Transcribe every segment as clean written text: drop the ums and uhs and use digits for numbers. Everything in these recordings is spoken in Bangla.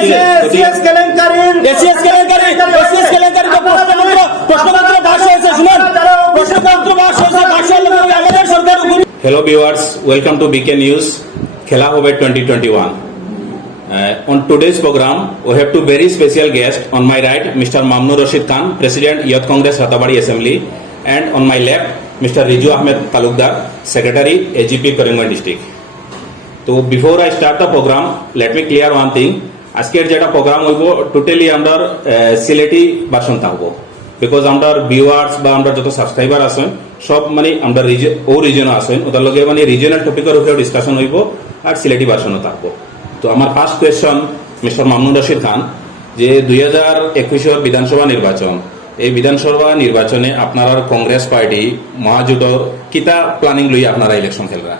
এসিএস কেলেঙ্কারি তো প্রশ্নপত্র পাস হয়েছে, শুনুন, প্রশ্নপত্র পাস হয়েছে, পাশের লোক আমাদের সরকার। Hello viewers, welcome to BK News, Khela Hobe 2021. On today's program, we have two very special guests. On my right, Mr. Mamnur Rashid Khan, President Youth Congress Rathabadi Assembly, and on my left, Mr. Riju Ahmed Talukdar, Secretary AGP Karimganj District. So before I start the program, let me clear one thing. আজকের যেটা প্রোগ্রাম হইব টোটালি আমরা সিলেটি ভার্সন থাকবো, বিকজ আমরা ভিউয়ার্স বা আমরা যত সাবস্ক্রাইবার আছেন সব মানে আমরা ও রিজনে আছেন, ওদের লগে মানে রিজনাল টপিকের উপরে ডিসকাশন হইব আর সিলেটি ভার্সনও থাকবো। তো আমার first question mister Mamnur Rashid Khan, যে 2021 বিধানসভা নির্বাচন, এই বিধানসভা নির্বাচনে আপনারা কংগ্রেস পার্টি মহাজোটর কিতা প্ল্যানিং লই আপনারা ইলেকশন খেলরা?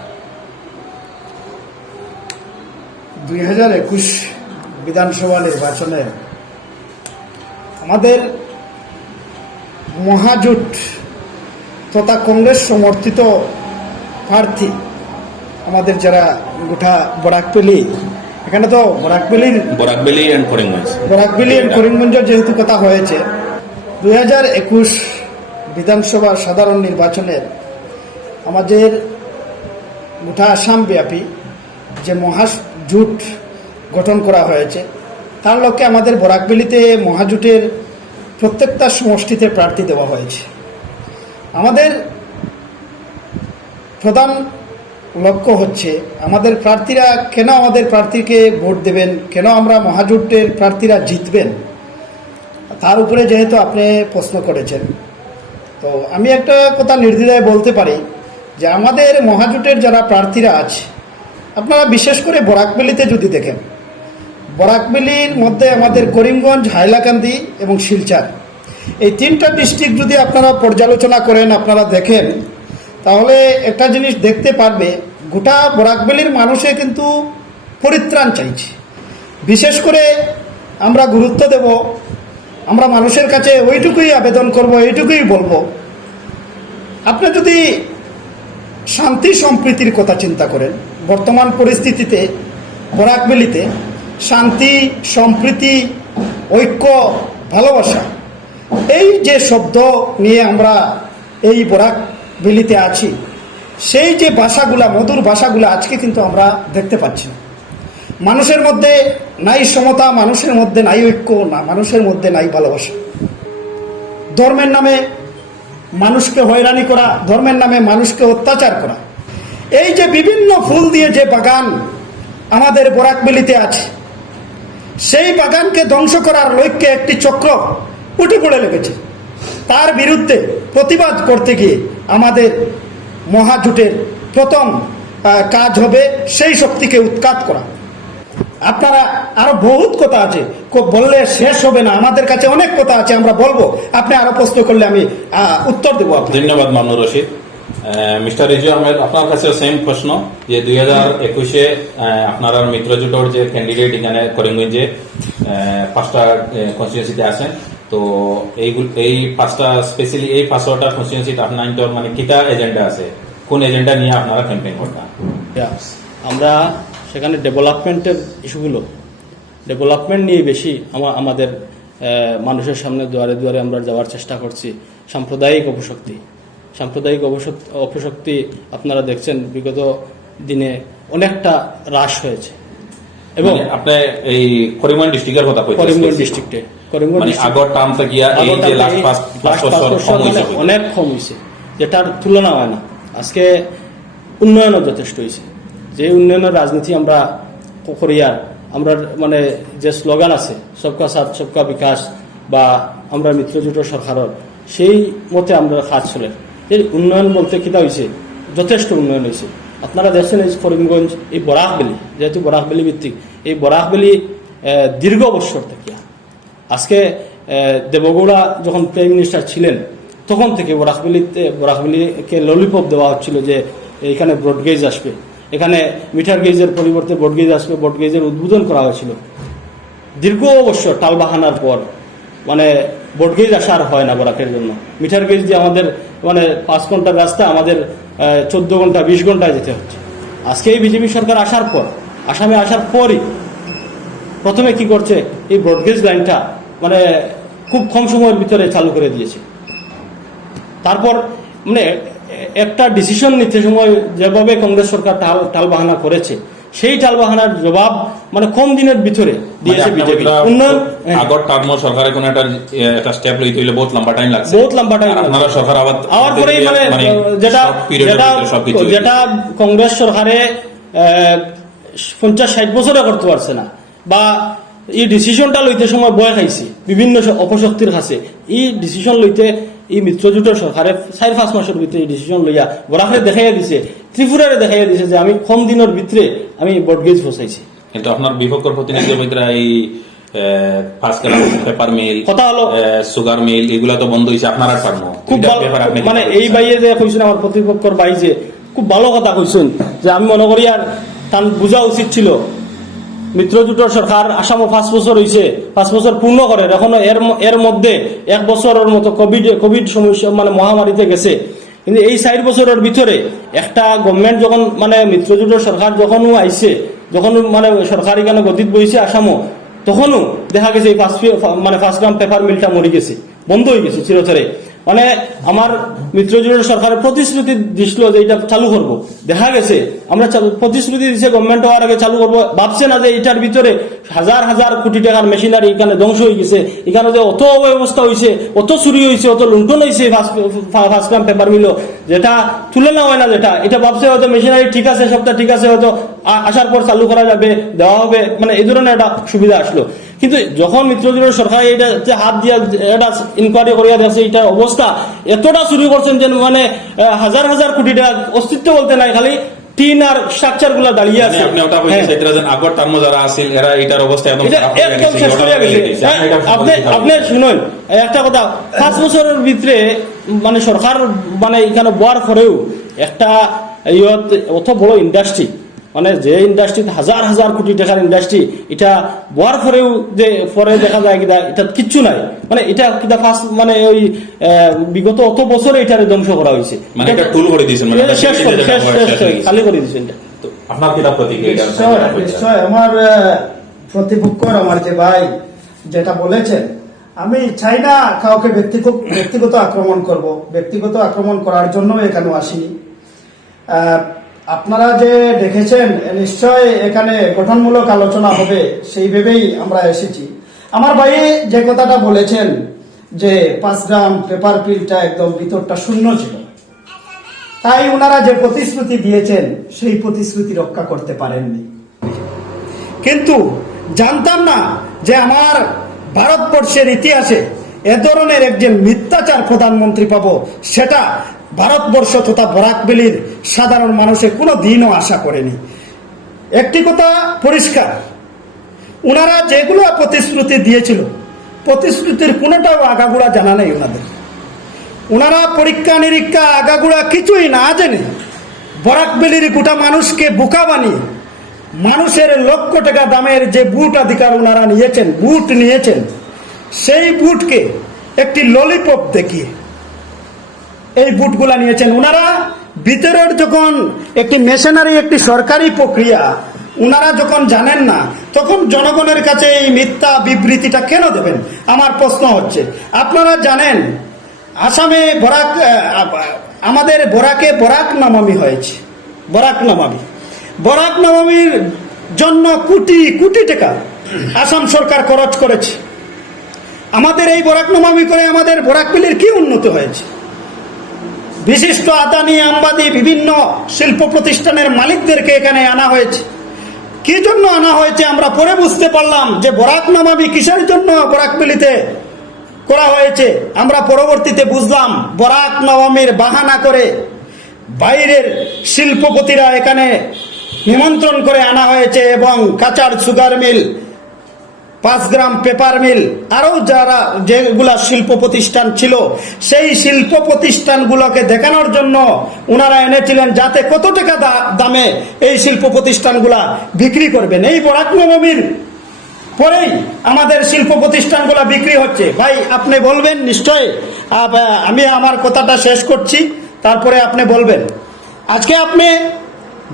2021 বিধানসভা নির্বাচনে আমাদের মহাজোট তথা কংগ্রেস সমর্থিত প্রার্থী আমাদের যারা গোটা বরাকবেলি, এখানে তো বরাকবেলি এন্ড করিমগঞ্জ যেহেতু কথা হয়েছে, 2021 বিধানসভা সাধারণ নির্বাচনের আমাদের গোটা আসাম ব্যাপী যে মহাজোট গঠন করা হয়েছে, তার লক্ষ্যে আমাদের বরাকবেলিতে মহাজোটের প্রত্যেকটা সমষ্টিতে প্রার্থী দেওয়া হয়েছে। আমাদের প্রধান লক্ষ্য হচ্ছে আমাদের প্রার্থীরা কেন আমাদের প্রার্থীকে ভোট দেবেন, কেন আমরা মহাজোটের প্রার্থীরা জিতবেন, তার উপরে যেহেতু আপনি প্রশ্ন করেছেন, তো আমি একটা কথা নির্দ্বিধায় বলতে পারি যে আমাদের মহাজোটের যারা প্রার্থীরা আছে, আপনারা বিশেষ করে বরাকবেলিতে যদি দেখেন, বরাকবেলির মধ্যে আমাদের করিমগঞ্জ, হাইলাকান্দি এবং শিলচর, এই তিনটা ডিস্ট্রিক্ট যদি আপনারা পর্যালোচনা করেন, আপনারা দেখেন, তাহলে একটা জিনিস দেখতে পারবে, গোটা বরাকবেলির মানুষে কিন্তু পরিত্রাণ চাইছে। বিশেষ করে আমরা গুরুত্ব দেব, আমরা মানুষের কাছে ওইটুকুই আবেদন করব, এইটুকুই বলবো, আপনি যদি শান্তি সম্প্রীতির কথা চিন্তা করেন, বর্তমান পরিস্থিতিতে বরাকবেলিতে শান্তি, সম্প্রীতি, ঐক্য, ভালোবাসা, এই যে শব্দ নিয়ে আমরা এই বরাকবেলিতে আছি, সেই যে ভাষাগুলা, মধুর ভাষাগুলা আজকে কিন্তু আমরা দেখতে পাচ্ছি না। মানুষের মধ্যে নাই সমতা, মানুষের মধ্যে নাই ঐক্য, না মানুষের মধ্যে নাই ভালোবাসা। ধর্মের নামে মানুষকে হয়রানি করা, ধর্মের নামে মানুষকে অত্যাচার করা, এই যে বিভিন্ন ফুল দিয়ে যে বাগান আমাদের বরাকবেলিতে আছে, সেই বাগানকে ধ্বংস করার লক্ষ্যে একটি চক্র উঠে পড়ে লেগেছে। তার বিরুদ্ধে প্রতিবাদ করতে গিয়ে আমাদের মহাজোটের প্রথম কাজ হবে সেই শক্তিকে উৎখাত করা। আপনারা আরো বহুত কথা আছে, বললে শেষ হবে না, আমাদের কাছে অনেক কথা আছে, আমরা বলবো, আপনি আরো প্রশ্ন করলে আমি উত্তর দেবো। ধন্যবাদ মামনুর রশিদ। মিস্টার রিজু আহমেদ, আপনার কাছে সেম প্রশ্ন, যে 2021 আপনার মিত্রজোটের যে ক্যান্ডিডেট এখানে করিমগঞ্জে 5টা কনস্টিটিউয়েন্সিতে আছেন, তো এই 5টা স্পেশালি এই 5টা কনস্টিটিউয়েন্সিতে আপনার মানে কিটা এজেন্ডা আছে, কোন এজেন্ডা নিয়ে আপনারা ক্যাম্পেইন করবেন? আমরা সেখানে ডেভেলপমেন্টের ইস্যুগুলো, ডেভেলপমেন্ট নিয়ে বেশি আমাদের মানুষের সামনে দুয়ারে দুয়ারে আমরা যাওয়ার চেষ্টা করছি। সাম্প্রদায়িক অপশক্তি আপনারা দেখছেন বিগত দিনে অনেকটা হ্রাস হয়েছে। এবং আপনি এই করিমগঞ্জ ডিস্ট্রিক্টের কথা বলছেন? করিমগঞ্জ ডিস্ট্রিক্টে, মানে আগর টার্ম থেকে এই যে লাস্ট 5 বছর অনেক কম হয়েছে, যেটার তুলনা হয় না। আজকে উন্নয়নও যথেষ্ট হয়েছে। যে উন্নয়নের রাজনীতি আমরা করিয়ার, আমরা মানে যে স্লোগান আছে সবকা সাথ সবকা বিকাশ, বা আমরা মিত্রজোটের সরকারের, সেই মতে আমরা কাজ চলে। এই উন্নয়ন বলতে কিতা হয়েছে, যথেষ্ট উন্নয়ন হয়েছে। আপনারা দেখছেন এই করিমগঞ্জ, এই বরাকবেলি, যেহেতু বরাকবেলি ভিত্তিক, এই বরাকবেলি দীর্ঘ বৎসর থেকে, আজকে দেবগৌড়া যখন প্রাইম মিনিস্টার ছিলেন তখন থেকে বরাকবেলিকে ললিপপ দেওয়া হচ্ছিল যে এখানে ব্রডগেজ আসবে, এখানে মিটার গেজের পরিবর্তে ব্রডগেজ আসবে, ব্রডগেজের উদ্বোধন করা হয়েছিল। দীর্ঘ বৎসর টালবাহানার পর মানে ব্রডগেজ আসা আর হয় না বরাকের জন্য। মিটার গেজ দিয়ে আমাদের মানে 5 ঘন্টার রাস্তা আমাদের 14 ঘন্টা 20 ঘন্টায় যেতে হচ্ছে। আজকে এই বিজেপি সরকার আসার পর, আসামে আসার পরই প্রথমে কি করছে, এই ব্রডগেজ লাইনটা মানে খুব কম সময়ের ভিতরে চালু করে দিয়েছে। তারপর মানে একটা ডিসিশন নিতে সময় যেভাবে কংগ্রেস সরকার টালবাহানা করেছে, সেই টালবাহানার জবাব মানে কম দিনের ভিতরে দিয়েছে বিজেপি। উন্নয়ন আগর টার্ম সরকারে কোন একটা স্টেপ লইতে হইলে বহুত লম্বা টাইম লাগছে, বহুত লম্বা টাইম। আপনারা সরকার আবার পরে মানে যেটা কংগ্রেস সরকারে 50-60 বছরে করতে পারছে না, বা এই ডিসিশনটা লইতে সময় বয় খাইছে বিভিন্ন অপশক্তির কাছে, এই ডিসিশন লইতে এই মিত্রজোটের সরকারে 4-5 মাসের ভিতরে এই ডিসিশন লইয়া বরাকরে দেখাইয়া দিছে, ত্রিপুরারে দেখাইয়া দিছে যে আমি কম দিনের ভিতরে আমি ব্রডগেজ বসাইছি। কিন্তু আপনার বিপক্ষের প্রতিনিধি বৈতরা এই ফার্স্ট ক্লাস পেপার মিল, কথা হলো সুগার মিল, এগুলা তো বন্ধ হয়েছে, আপনারা পারবো খুব মানে এই বাইয়ে যে কইছেন আমার প্রতিপক্ষের বাই যে খুব ভালো কথা কইছেন, যে আমি মনে করি আর তার বোঝা উচিত ছিল মিত্রজোটের সরকার আসামও 5 বছর হয়েছে, 5 বছর পূর্ণ করে, এখন এর মধ্যে 1 বছরের মতো কোভিড সমস্যা মানে মহামারীতে গেছে। কিন্তু এই 4 বছরের ভিতরে একটা গভর্নমেন্ট যখন মানে মিত্রজোটের সরকার যখনও আইছে, যখন মানে সরকার এখানে গতিত বইছে আসামও, তখনও দেখা গেছে এই ফার্স্ট গ্রাম পেপার মিলটা মরে গেছে, বন্ধ হয়ে গেছে চিরতরে। মানে আমার মিত্রজোটের সরকারের প্রতিশ্রুতি দিছিল যে এটা চালু করব, দেখা গেছে আমরা প্রতিশ্রুতি দিচ্ছে গভর্নমেন্ট হওয়ার আগে চালু করব, ভাবছে না যে এটার ভিতরে হাজার হাজার কোটি টাকার মেশিনারি এখানে ধ্বংস হয়ে গেছে, এখানে যে অত অব্যবস্থা হয়েছে, অত চুরি হয়েছে, অত লুণ্ঠন হয়েছে ফার্স্ট গ্রাম পেপার মিল, যেটা তুলনা হয় না। যেটা এটা ভাবছে হয়তো মেশিনারি ঠিক আছে, সবটা ঠিক আছে, হয়তো আসার পর চালু করা যাবে, দেওয়া হবে, মানে এই ধরনের একটা সুবিধা আসলো। কিন্তু যখন মিত্রজোটের সরকার এটা হাত দিয়া এটা ইনকোয়ারি করিয়া দিয়েছে, এটার অবস্থা এতটা চুরি করছেন যে মানে হাজার হাজার কোটি টাকা অস্তিত্ব বলতে নাই, খালি টিন আর স্ট্রাকচার গুলা দাঁড়িয়ে আছে। আগর টার্ম যারা আছে এরা এটার অবস্থা একদম শেষ করে গেছে। আপনি শুনুন একটা কথা, 5 বছরের ভিতরে মানে সরকার মানে এখানে বোয়ার পরেও একটা অত বড় ইন্ডাস্ট্রি, মানে যে ইন্ডাস্ট্রিতে হাজার হাজার কোটি টাকার ইন্ডাস্ট্রি, এটা বোয়ার পরেও যে পরে দেখা যায় কিনা এটা কিচ্ছু নাই, মানে এটা কিনা ফার্স্ট মানে ওই বিগত অত বছরে এটারে ধ্বংস করা হয়েছে, মানে এটা টুল করে দিয়েছেন, মানে শেষ খালি করে দিয়েছেন। আপনার কিটা প্রতিক্রিয়া? নিশ্চয় আমার প্রতিপক্ষ আমার যে ভাই যেটা বলেছেন, আমি চাই না কাউকে ব্যক্তিগত আক্রমণ করব, ব্যক্তিগত আক্রমণ করার জন্য এখানে আসিনি। আপনারা যে দেখেছেন নিশ্চয় এখানে গঠনমূলক আলোচনা হবে সেই ভেবেই আমরা এসেছি। আমার ভাই যে কথাটা বলেছেন যে 5 গ্রাম পেপার পিলটা একদম ভিতরটা শূন্য ছিল, তাই ওনারা যে প্রতিশ্রুতি দিয়েছেন সেই প্রতিশ্রুতি রক্ষা করতে পারেননি। কিন্তু জানতাম না যে আমার ভারতবর্ষের ইতিহাসে এ ধরনের একজন মিথ্যাচার প্রধানমন্ত্রী পাবো, সেটা ভারতবর্ষ তথা বরাকবেলির সাধারণ মানুষে কোনো দিনও আশা করেনি। একটি কথা পরিষ্কার, ওনারা যেগুলো প্রতিশ্রুতি দিয়েছিল প্রতিশ্রুতির কোনোটাও আগাগোড়া জানা নেই ওনাদের। ওনারা পরীক্ষা নিরীক্ষা আগাগোড়া কিছুই না জেনে বরাকবেলির গোটা মানুষকে বোকা বানিয়ে মানুষের লক্ষ টাকা দামের যে বুট অধিকার ওনারা বুট নিয়েছেন, সেই বুটকে একটি ললিপপ দেখিয়ে এই বুটগুলা নিয়েছেন। ওনারা ভিতরের যখন একটি মেশিনারি, একটি সরকারি প্রক্রিয়া ওনারা যখন জানেন না, তখন জনগণের কাছে এই মিথ্যা বিবৃতিটা কেন দেবেন? আমার প্রশ্ন হচ্ছে, আপনারা জানেন আসামে আমাদের বরাকে বরাক নবমী হয়েছে, বরাক নবমীর জন্য কোটি কোটি টাকা আসাম সরকার খরচ করেছে। আমাদের এই বরাক নবমী করে আমাদের বরাকবেলির কি উন্নতি হয়েছে? বিশিষ্ট আদানি আম্বানি বিভিন্ন শিল্প প্রতিষ্ঠানের মালিকদেরকে এখানে আনা হয়েছে। কি জন্য আনা হয়েছে আমরা পরে বুঝতে পারলাম যে বরাক নবমী কিসের জন্য বরাকবেলিতে করা হয়েছে। আমরা পরবর্তীতে বুঝলাম বরাক নবমীর বাহানা করে বাইরের শিল্পপতিরা এখানে নিমন্ত্রণ করে আনা হয়েছে, এবং কাচার সুগার মিল, 5 গ্রাম পেপার মিল, আরও যারা যেগুলা শিল্প প্রতিষ্ঠান ছিল সেই শিল্প প্রতিষ্ঠানগুলোকে দেখানোর জন্য ওনারা এনেছিলেন, যাতে কত টাকা দামে এই শিল্প প্রতিষ্ঠানগুলা বিক্রি করবেন। এই বরাক নবমীর পরেই আমাদের শিল্প প্রতিষ্ঠানগুলা বিক্রি হচ্ছে। ভাই আপনি বলবেন নিশ্চয়, আমি আমার কথাটা শেষ করছি, তারপরে আপনি বলবেন। আজকে আপনি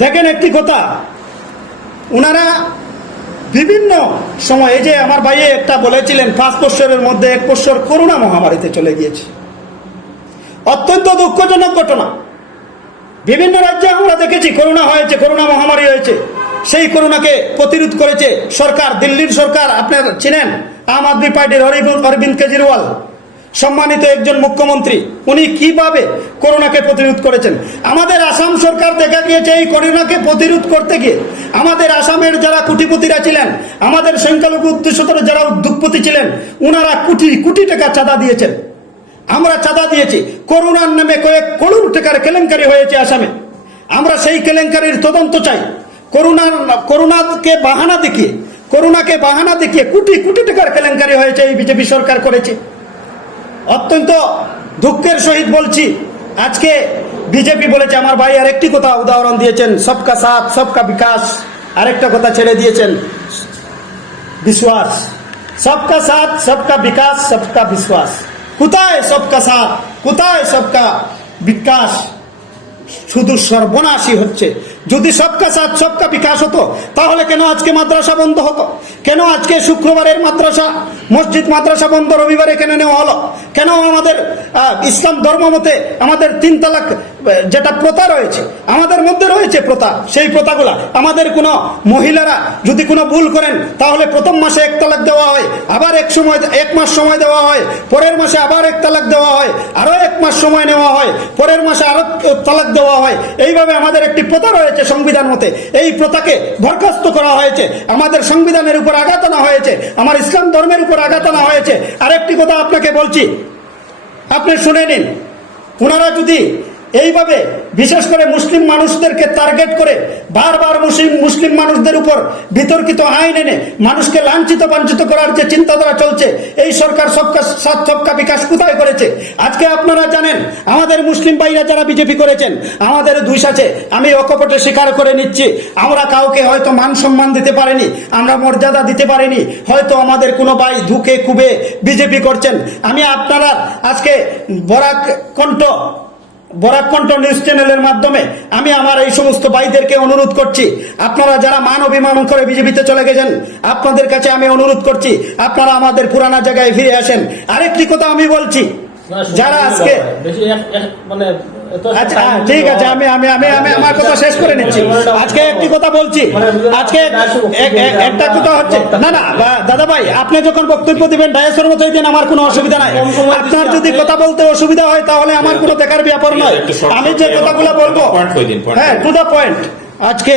দেখেন একটি কথা, ওনারা বিভিন্ন সময়, এই যে আমার ভাই একটা বলেছিলেন 5 বছরের মধ্যে 1 বছর করোনা মহামারীতে চলে গিয়েছে, অত্যন্ত দুঃখজনক ঘটনা। বিভিন্ন রাজ্যে আমরা দেখেছি করোনা হয়েছে, করোনা মহামারী হয়েছে, সেই করোনাকে প্রতিরোধ করেছে সরকার। দিল্লির সরকার আপনার চিনেন, আম আদমি পার্টির অরবিন্দ কেজরিওয়াল, সম্মানিত একজন মুখ্যমন্ত্রী, উনি কিভাবে করোনাকে প্রতিরোধ করেছেন। আমাদের আসাম সরকার দেখা গিয়েছে এই করোনাকে প্রতিরোধ করতে গিয়ে আমাদের আসামের যারা কোটিপতিরা ছিলেন, আমাদের সংখ্যালঘু উদ্দেশ্যতর যারা উদ্যোগপতি ছিলেন, ওনারা কোটি কোটি টাকা চাঁদা দিয়েছেন। আমরা চাঁদা দিয়েছি, করোনার নামে কয়েক কোটি টাকার কেলেঙ্কারি হয়েছে আসামে। আমরা সেই কেলেঙ্কারির তদন্ত চাই। করোনাকে বাহানা দেখিয়ে কোটি কোটি টাকার কেলেঙ্কারি হয়েছে, এই বিজেপি সরকার করেছে। অত্যন্ত দুঃখের সহিত বলছি, আজকে বিজেপি বলেছে, আমার ভাই আরেকটি কথা উদাহরণ দিয়েছেন, সবকা সাথ সবকা বিকাশ, আরেকটা কথা ছেড়ে দিয়েছেন বিশ্বাস। সবকা সাথ সবকা বিকাশ সবকা বিশ্বাস। কোথায় সবকা সাথ, কোথায় সবকা বিকাশ? শুধু সর্বনাশী হচ্ছে। যদি সবকা সাথ সবকা বিকাশ হতো তাহলে কেন আজকে মাদ্রাসা বন্ধ হতো? কেন আজকে শুক্রবারের মাদ্রাসা, মসজিদ মাদ্রাসা বন্ধ রবিবারে কেন নেওয়া হলো? কেন আমাদের ইসলাম ধর্ম মতে আমাদের 3 তালাক যেটা প্রথা রয়েছে, আমাদের মধ্যে রয়েছে প্রথা, সেই প্রথাগুলা আমাদের কোনো মহিলারা যদি কোনো ভুল করেন তাহলে প্রথম মাসে 1 তালাক দেওয়া হয়, আবার 1 মাস সময় দেওয়া হয়, পরের মাসে আবার 1 তালাক দেওয়া হয়, আরো 1 মাস সময় নেওয়া হয়, পরের মাসে আরো তালাক দেওয়া হয়। এইভাবে আমাদের একটি প্রথা রয়েছে সংবিধান মতে। এই প্রথাকে বরখাস্ত করা হয়েছে, আমাদের সংবিধানের উপর আঘাত আনা হয়েছে, আমার ইসলাম ধর্মের উপর আঘাত আনা হয়েছে। আরেকটি কথা আপনাকে বলছি, আপনি শুনে নিন। ওনারা যদি এইভাবে বিশেষ করে মুসলিম মানুষদেরকে টার্গেট করে বারবার মুসলিম মানুষদের উপর বিতর্কিত আইন এনে মানুষকে লাঞ্ছিত বাঞ্ছিত করার যে চিন্তাধারা চলছে, এই সরকার সবকা সাথ সবকা বিকাশ কোথায় করেছে? আজকে আপনারা জানেন, আমাদের মুসলিম ভাইরা যারা বিজেপি করেছেন, আমাদের দুই আছে, আমি অকপটে স্বীকার করে নিচ্ছি, আমরা কাউকে হয়তো মান সম্মান দিতে পারিনি, আমরা মর্যাদা দিতে পারিনি, হয়তো আমাদের কোনো ভাই ধুকে কুবে বিজেপি করছেন। আমি আপনারা আজকে বরাক কণ্ঠ নিউজ চ্যানেলের মাধ্যমে আমি আমার এই সমস্ত ভাইদেরকে অনুরোধ করছি, আপনারা যারা মান অভিমান করে বিজেপিতে চলে গেছেন, আপনাদের কাছে আমি অনুরোধ করছি, আপনারা আমাদের পুরানা জায়গায় ফিরে আসেন। আরেকটি কথা আমি বলছি, যারা আজকে আচ্ছা ঠিক আছে, আমি আমি আমি আমি আমার কথা শেষ করে নিচ্ছি। আজকে একটি কথা বলছি, আজকে একটা কথা হচ্ছে, না না দাদা ভাই, আপনি যখন বক্তব্য দিবেন ডায়াসের মতোই দেন, আমার কোনো অসুবিধা নাই। আপনার যদি কথা বলতে অসুবিধা হয় তাহলে আমার কোনো দেখার ব্যাপার নয়। আমি যে কথাগুলো বলবো, হ্যাঁ টু দ্য পয়েন্ট। আজকে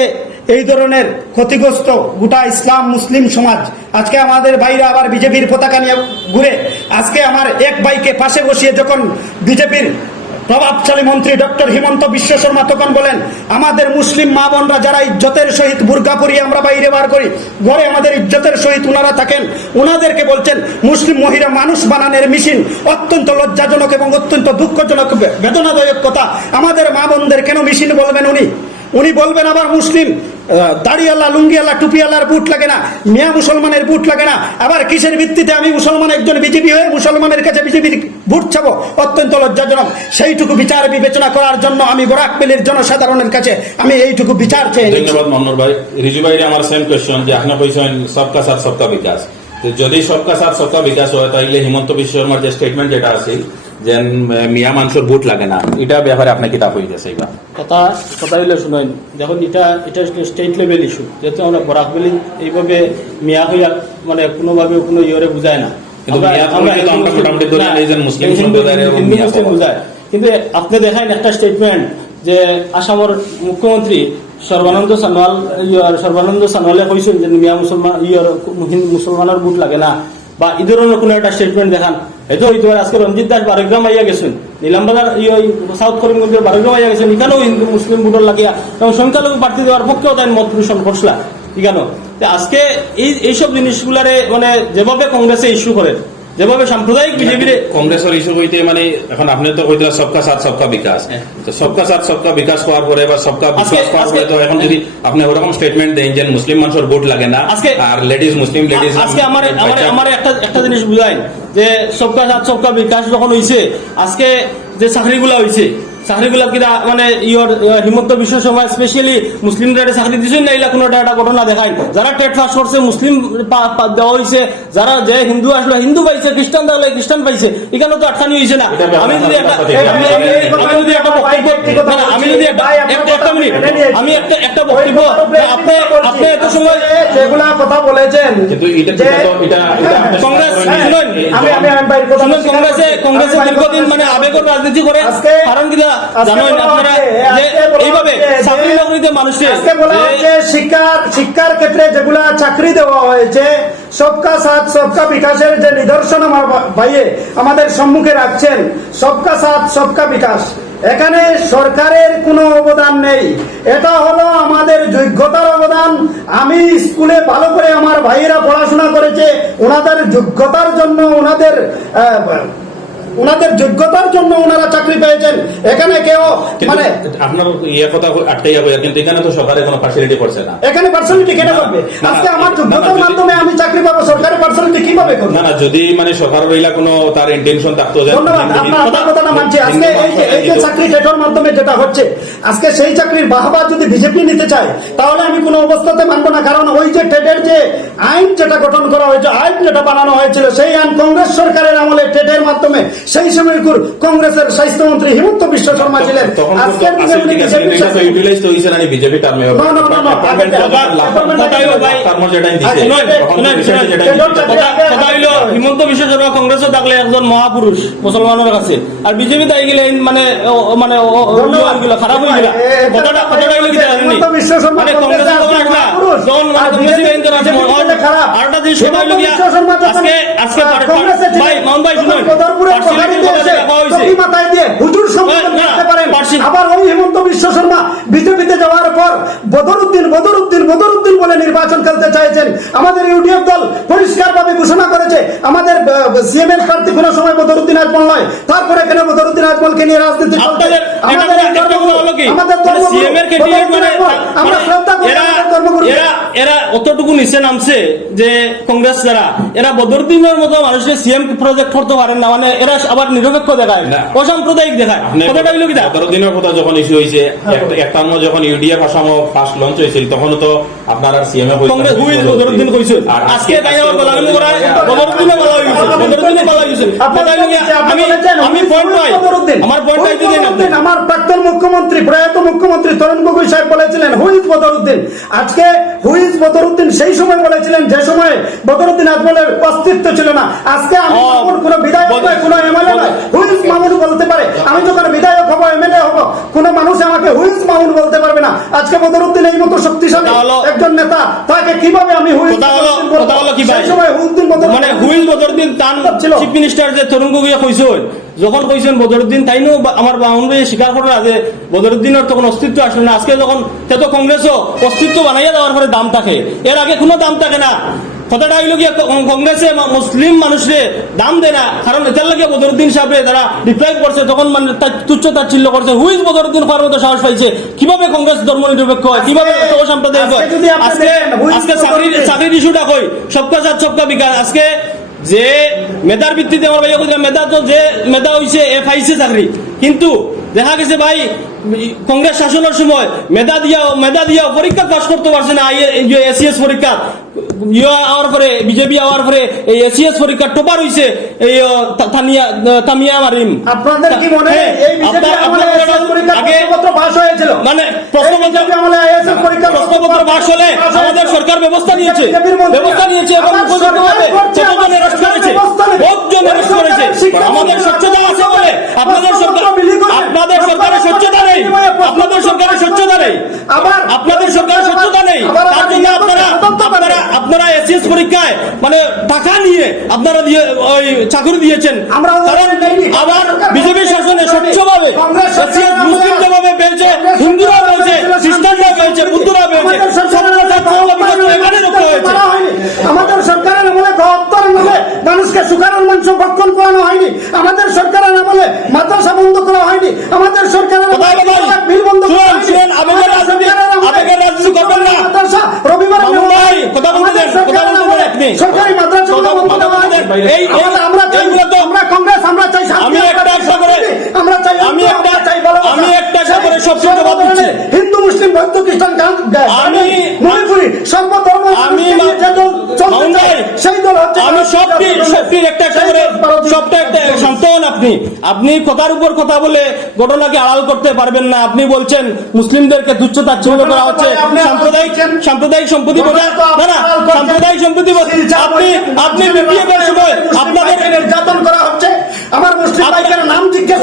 এই ধরনের ক্ষতিগ্রস্ত গোটা ইসলাম মুসলিম সমাজ, আজকে আমাদের ভাইরা আবার বিজেপির পতাকা নিয়ে ঘুরে, আজকে আমার এক ভাইকে পাশে বসিয়ে যখন বিজেপির প্রভাবশালী মন্ত্রী ডক্টর হিমন্ত বিশ্ব শর্মা তখন বলেন, আমাদের মুসলিম মা বোনরা যারা ইজ্জতের সহিত বুরকা পরিয়ে আমরা বাইরে বার করি, ঘরে আমাদের ইজ্জতের সহিত ওনারা থাকেন, ওনাদেরকে বলছেন মুসলিম মহিলা মানুষ বানানোর মেশিন। অত্যন্ত লজ্জাজনক এবং অত্যন্ত দুঃখজনক বেদনাদায়ক কথা। আমাদের মা বোনদের কেন মেশিন বলবেন উনি বলবেন আবার মুসলিম দাড়িওয়ালা লুঙ্গিওয়ালা টুপিওয়ালার বুট লাগে না, মিয়া মুসলমানের বুট লাগে না। আবার কিসের ভিত্তিতে আমি মুসলমান একজন বিজেপি হয়ে মুসলমানের কাছে বিজেপির বুট ছাবো? অত্যন্ত লজ্জাজনক। সেইটুকু বিচার বিবেচনা করার জন্য আমি বরাকবেলির জনসাধারণের কাছে আমি এইটুকু বিচার চেয়ে নিচ্ছি। ধন্যবাদ মামনুর ভাই। রিজু ভাই আমার সেম কোয়েশ্চন, যে আপনি কইছেন সবকা সাথ সবকা বিকাশ, তো যদি সবকা সাথ সবকা বিকাশ হয় তাহলে হিমন্ত বিশ্ব শর্মার যে স্টেটমেন্ট যেটা আছে যে মিয়া মানুষের বুট লাগে না, এটা ব্যাপারে আপনি কিতাব হয়ে গেছে এবার কথা হইলে শুনেন, দেখুন এটা স্টেট লেভেল ইস্যু, যেহেতু আমরা বরাকবেলি এইভাবে মিয়া হইয়া মানে কোনোভাবে কোনো ইয়েরে বুঝায় না, কিন্তু আপনি দেখান একটা স্টেটমেন্ট যে আসামের মুখ্যমন্ত্রী সর্বানন্দ সোনোয়ালে কইছেন যে মিয়া মুসলমানের বুট লাগে না, বা এই ধরনের কোনো একটা স্টেটমেন্ট দেখান। হয়তো আজকে রঞ্জিত দাস বারগ্রাম আইয়া গেছেন, নীলামবাজার সাউথ করিমগঞ্জের বারগ্রাম আইয়া গেছেন, এখানেও হিন্দু মুসলিম ভোটার লাগিয়া এবং সংখ্যালঘু প্রার্থী দেওয়ার পক্ষেও তাই মত পোষণ করছিলা। এখানেও আজকে এইসব জিনিসগুলারে মানে যেভাবে কংগ্রেসে ইস্যু করে, যেভাবে সাম্প্রদায়িক বিজেপির কংগ্রেসের ইস্যু হইতে মানে এখন আপনি তো কইতে সবকা সাথ সবকা বিকাশ, তো সবকা সাথ সবকা বিকাশ করার পরে এবার সবকা বিকাশ করার পরে তো এখন যদি আপনি ওরকম স্টেটমেন্ট দেন যে মুসলিম মানুষের ভোট লাগে না আর লেডিস মুসলিম লেডিস, আজকে আমার একটা জিনিস বুঝাই যে সবকা সাথ সবকা বিকাশ যখন হইছে, আজকে যে চাকরিগুলা হইছে চাকরিগুলা কিনা মানে ইয়র হিমন্ত বিশ্ব শর্মা স্পেশালি মুসলিমরা চাকরি দিচ্ছেন না এগুলা কোনো একটা ঘটনা দেখায় যারা টেট পাস করছে মুসলিম দেওয়া হয়েছে যারা যে হিন্দু আসলো হিন্দু পাইছে খ্রিস্টান থাকলে খ্রিস্টান পাইছে এখানে তো আটকানি হয়েছে না আমি যদি একটা একটা বক্তব্য আপনি এত সময় যেগুলা কথা বলেছেন কংগ্রেস কংগ্রেসে দীর্ঘদিন মানে আবেগের রাজনীতি করে কারণ কি জানেন আপনারা যে এইভাবে চাকরি নকরিতে মানুষকে শিক্ষার ক্ষেত্রে যেগুলা চাকরি দেওয়া হয়েছে সবকা সাথ সবকা বিকাশের যে নিদর্শন আমার ভাইয়ে আমাদের সম্মুখে রাখছেন সবকা সাথ সবকা বিকাশ এখানে সরকারের কোনো অবদান নেই এটা হলো আমাদের যোগ্যতার অবদান আমি স্কুলে ভালো করে আমার ভাইয়েরা পড়াশোনা করেছে ওনাদের যোগ্যতার জন্য ওনাদের যোগ্যতার জন্য ওনারা চাকরি পেয়েছেন এখানে কেউ মানে আপনার ইয়ে কথা আটকাই যাবে কিন্তু এখানে তো সরকারের কোনো ফ্যাসিলিটি করছে না এখানে পার্সোনালিটি কেন করবে আজকে আমার যোগ্যতার মাধ্যমে আমি চাকরি পাবো সরকারের পার্সোনালিটি কিভাবে করবে না যদি মানে সরকারের রইলা কোনো তার ইন্টেনশন থাকতো যে ধন্যবাদ আপনার কথাটা মানছি আজকে এই যে চাকরি টেটর মাধ্যমে যেটা হচ্ছে আজকে সেই চাকরির বাহবা যদি বিজেপি নিতে চায় তাহলে আমি কোনো অবস্থাতে মানবো না কারণ ওই যে টেটের যে আইন যেটা গঠন করা হয়েছে আইন যেটা বানানো হয়েছিল সেই আইন কংগ্রেস সরকারের আমলে টেটের মাধ্যমে সেই সময় কংগ্রেসের স্বাস্থ্যমন্ত্রী হিমন্ত বিশ্ব শর্মা ছিলেন আজকের ইউটিলাইজ তো হইছে না বিজেপি টার্মে হিমন্ত বিশ্ব শর্মা কংগ্রেসে থাকলে একজন মহাপুরুষ মুসলমানের কাছে আর বিজেপি তাই গেলে মানে মানে খারাপ হয়ে গেল কথাটা হইলো কি জানেন মানে কংগ্রেস আরেকটা জিনিস কথা হইলো কি আজকে আজকে ভাই মাউন্ট ভাই শুনুন আবার ওই হিমন্ত বিশ্ব শর্মা বিজেপিতে যাওয়ার পর বদরুদ্দিন বলে নির্বাচন খেলতে চাইছেন আমাদের ইউডিএফ দল পরিষ্কার ভাবে ঘোষণা করেছে আমাদের সিএম এর প্রার্থী কোনো সময় বদরুদ্দিন আজমল নয় তারপরে এখানে বদরুদ্দিন আজমলকে নিয়ে রাজনীতি এরা অতটুকু নিচে নামছে যে কংগ্রেস যারা এরা বদরুদ্দিনের মতো মানুষকে সিএম প্রজেক্ট করতে পারেন না মানে এরা আবার নিরপেক্ষ দেখায় অসাম্প্রদায়িক দেখায় কথাটা হইলো কি বদরুদ্দিনের কথা যখন ইস্যু হয়েছে একটা যখন ইউডিএফ আসামও ফার্স্ট লঞ্চ হয়েছিল তখন তো আপনার আর সিএম কংগ্রেস বদরুদ্দিন কইছে আজকে তাই আবার বলাগুলো করা বদরুদ্দিনে বলা হইছে বদরুদ্দিনে বলা হইছে আমি পয়েন্ট পাই আমার পয়েন্ট পাই যদি আমার প্রাক্তন মুখ্যমন্ত্রী প্রয়াত মুখ্যমন্ত্রী তরুণ গগৈ সাহেব বলেছিলেন হুইজ বদরুদ্দিন আজকে হুইজ বদরুদ্দিন সেই সময় বলেছিলেন যে সময় বদরুদ্দিন আজমলের অস্তিত্ব ছিল না আজকে আমি কোন বিধায়ক নয় কোন এমএলএ নয় হুইজ মামুন বলতে পারে আমি যখন বিধায়ক হব এমএলএ হব কোন মানুষ আমাকে হুইজ মামুন বলতে পারবে না আজকে বদরুদ্দিন এই মতো শক্তিশালী একজন নেতা তাকে কিভাবে আমি হুইজ কথা হলো কি ভাই মানে হুইজ বদরুদ্দিন তান চিফ মিনিস্টার যে তরুণ গগৈ কইছেন যখন কইছেন বদরুদ্দিন তাইনো আমার বাউন ভাই স্বীকার করে যে বদরুদ্দিনের তখন অস্তিত্ব আসলে না আজকে যখন তেতো কংগ্রেসও অস্তিত্ব বানাইয়া দেওয়ার পরে দাম থাকে এর আগে কোনো দাম থাকে না কথাটা হইল গিয়ে কংগ্রেসে মুসলিম মানুষরে দাম দেয় না কারণ এটার লাগে বদরুদ্দিন সাহেবরে তারা রিপ্লাই করছে তখন মানে তুচ্ছ তাচ্ছিল্য করছে হুইজ বদরুদ্দিন হওয়ার মতো সাহস পাইছে কিভাবে কংগ্রেস ধর্ম নিরপেক্ষ হয় কিভাবে সাম্প্রদায়িক হয় আজকে চাকরির ইস্যুটা কই সবকা সাথ সবকা বিকাশ আজকে যে মেধার ভিত্তিতে আমার ভাইয়া কইলাম মেধা তো যে মেধা হইছে এ পাইছে চাকরি কিন্তু দেখা গেছে ভাই কংগ্রেস শাসনের সময় মেধা দিয়া পরীক্ষা পাস করতে পারছে না এসিএস পরীক্ষা আওয়ার পরে বিজেপি আওয়ার পরে এই এসিএস পরীক্ষা টপার হইছে এই তামিয়া মারিম আপনাদের কি মনে হয় এই বিজেপি আমলে এসিএস পরীক্ষা প্রশ্নপত্র পাস হয়েছিল মানে প্রশ্নপত্র আমলে আইএসএস পরীক্ষা প্রশ্নপত্র পাস হলে আমাদের সরকার ব্যবস্থা নিয়েছে এবং উপযুক্তভাবে কতজন অ্যারেস্ট করেছে কতজন অ্যারেস্ট করেছে আমাদের স্বচ্ছতা আছে বলে আপনাদের সরকারের স্বচ্ছতা নেই আপনাদের সরকারের স্বচ্ছতা নেই আপনাদের সরকারের স্বচ্ছতা নেই তার জন্য আপনারা এসএস পরীক্ষায় মানে টাকা নিয়ে আপনারা দিয়ে ওই চাকরি দিয়েছেন কারণ আবার বিজেপি শাসনে স্বচ্ছভাবে মুসলিম যেভাবে পেয়েছে হিন্দুরা পেয়েছে খ্রিস্টানরা পেয়েছে বুদ্ধরা পেয়েছে আমাদের সরকারের আমলে মানুষকে সুকারণ মাংস ভক্ষণ করানো হয়নি আমাদের সরকারের আমলে মাদ্রাসা বন্ধ করা হয়নি আমাদের সরকারের বিল বন্ধ করা হয়নি রবিবার সরকারি মাদ্রাসা আমরা কংগ্রেস আমরা চাই আমি সব জবাব দিচ্ছি। হিন্দু মুসলিম বৌদ্ধ খ্রিস্টান মণিপুরি সর্বধর্ম আমি সেই দল হচ্ছে আমি সবটির একটা করে সবটা একটা শান্ত হন। আপনি কথার উপর কথা বলে ঘটনাকে আড়াল করতে পারবেন না। আপনি বলছেন মুসলিমদেরকে তুচ্ছ তাচ্ছিল্য করা হচ্ছে, সাম্প্রদায়িক সম্পত্তি বোঝা না না সাম্প্রদায়িক সম্পত্তি আপনি বিপিএফ এর সময় আপনাদের নির্যাতন করা হচ্ছে। আমার মুসলিম ভাইদের নাম জিজ্ঞেস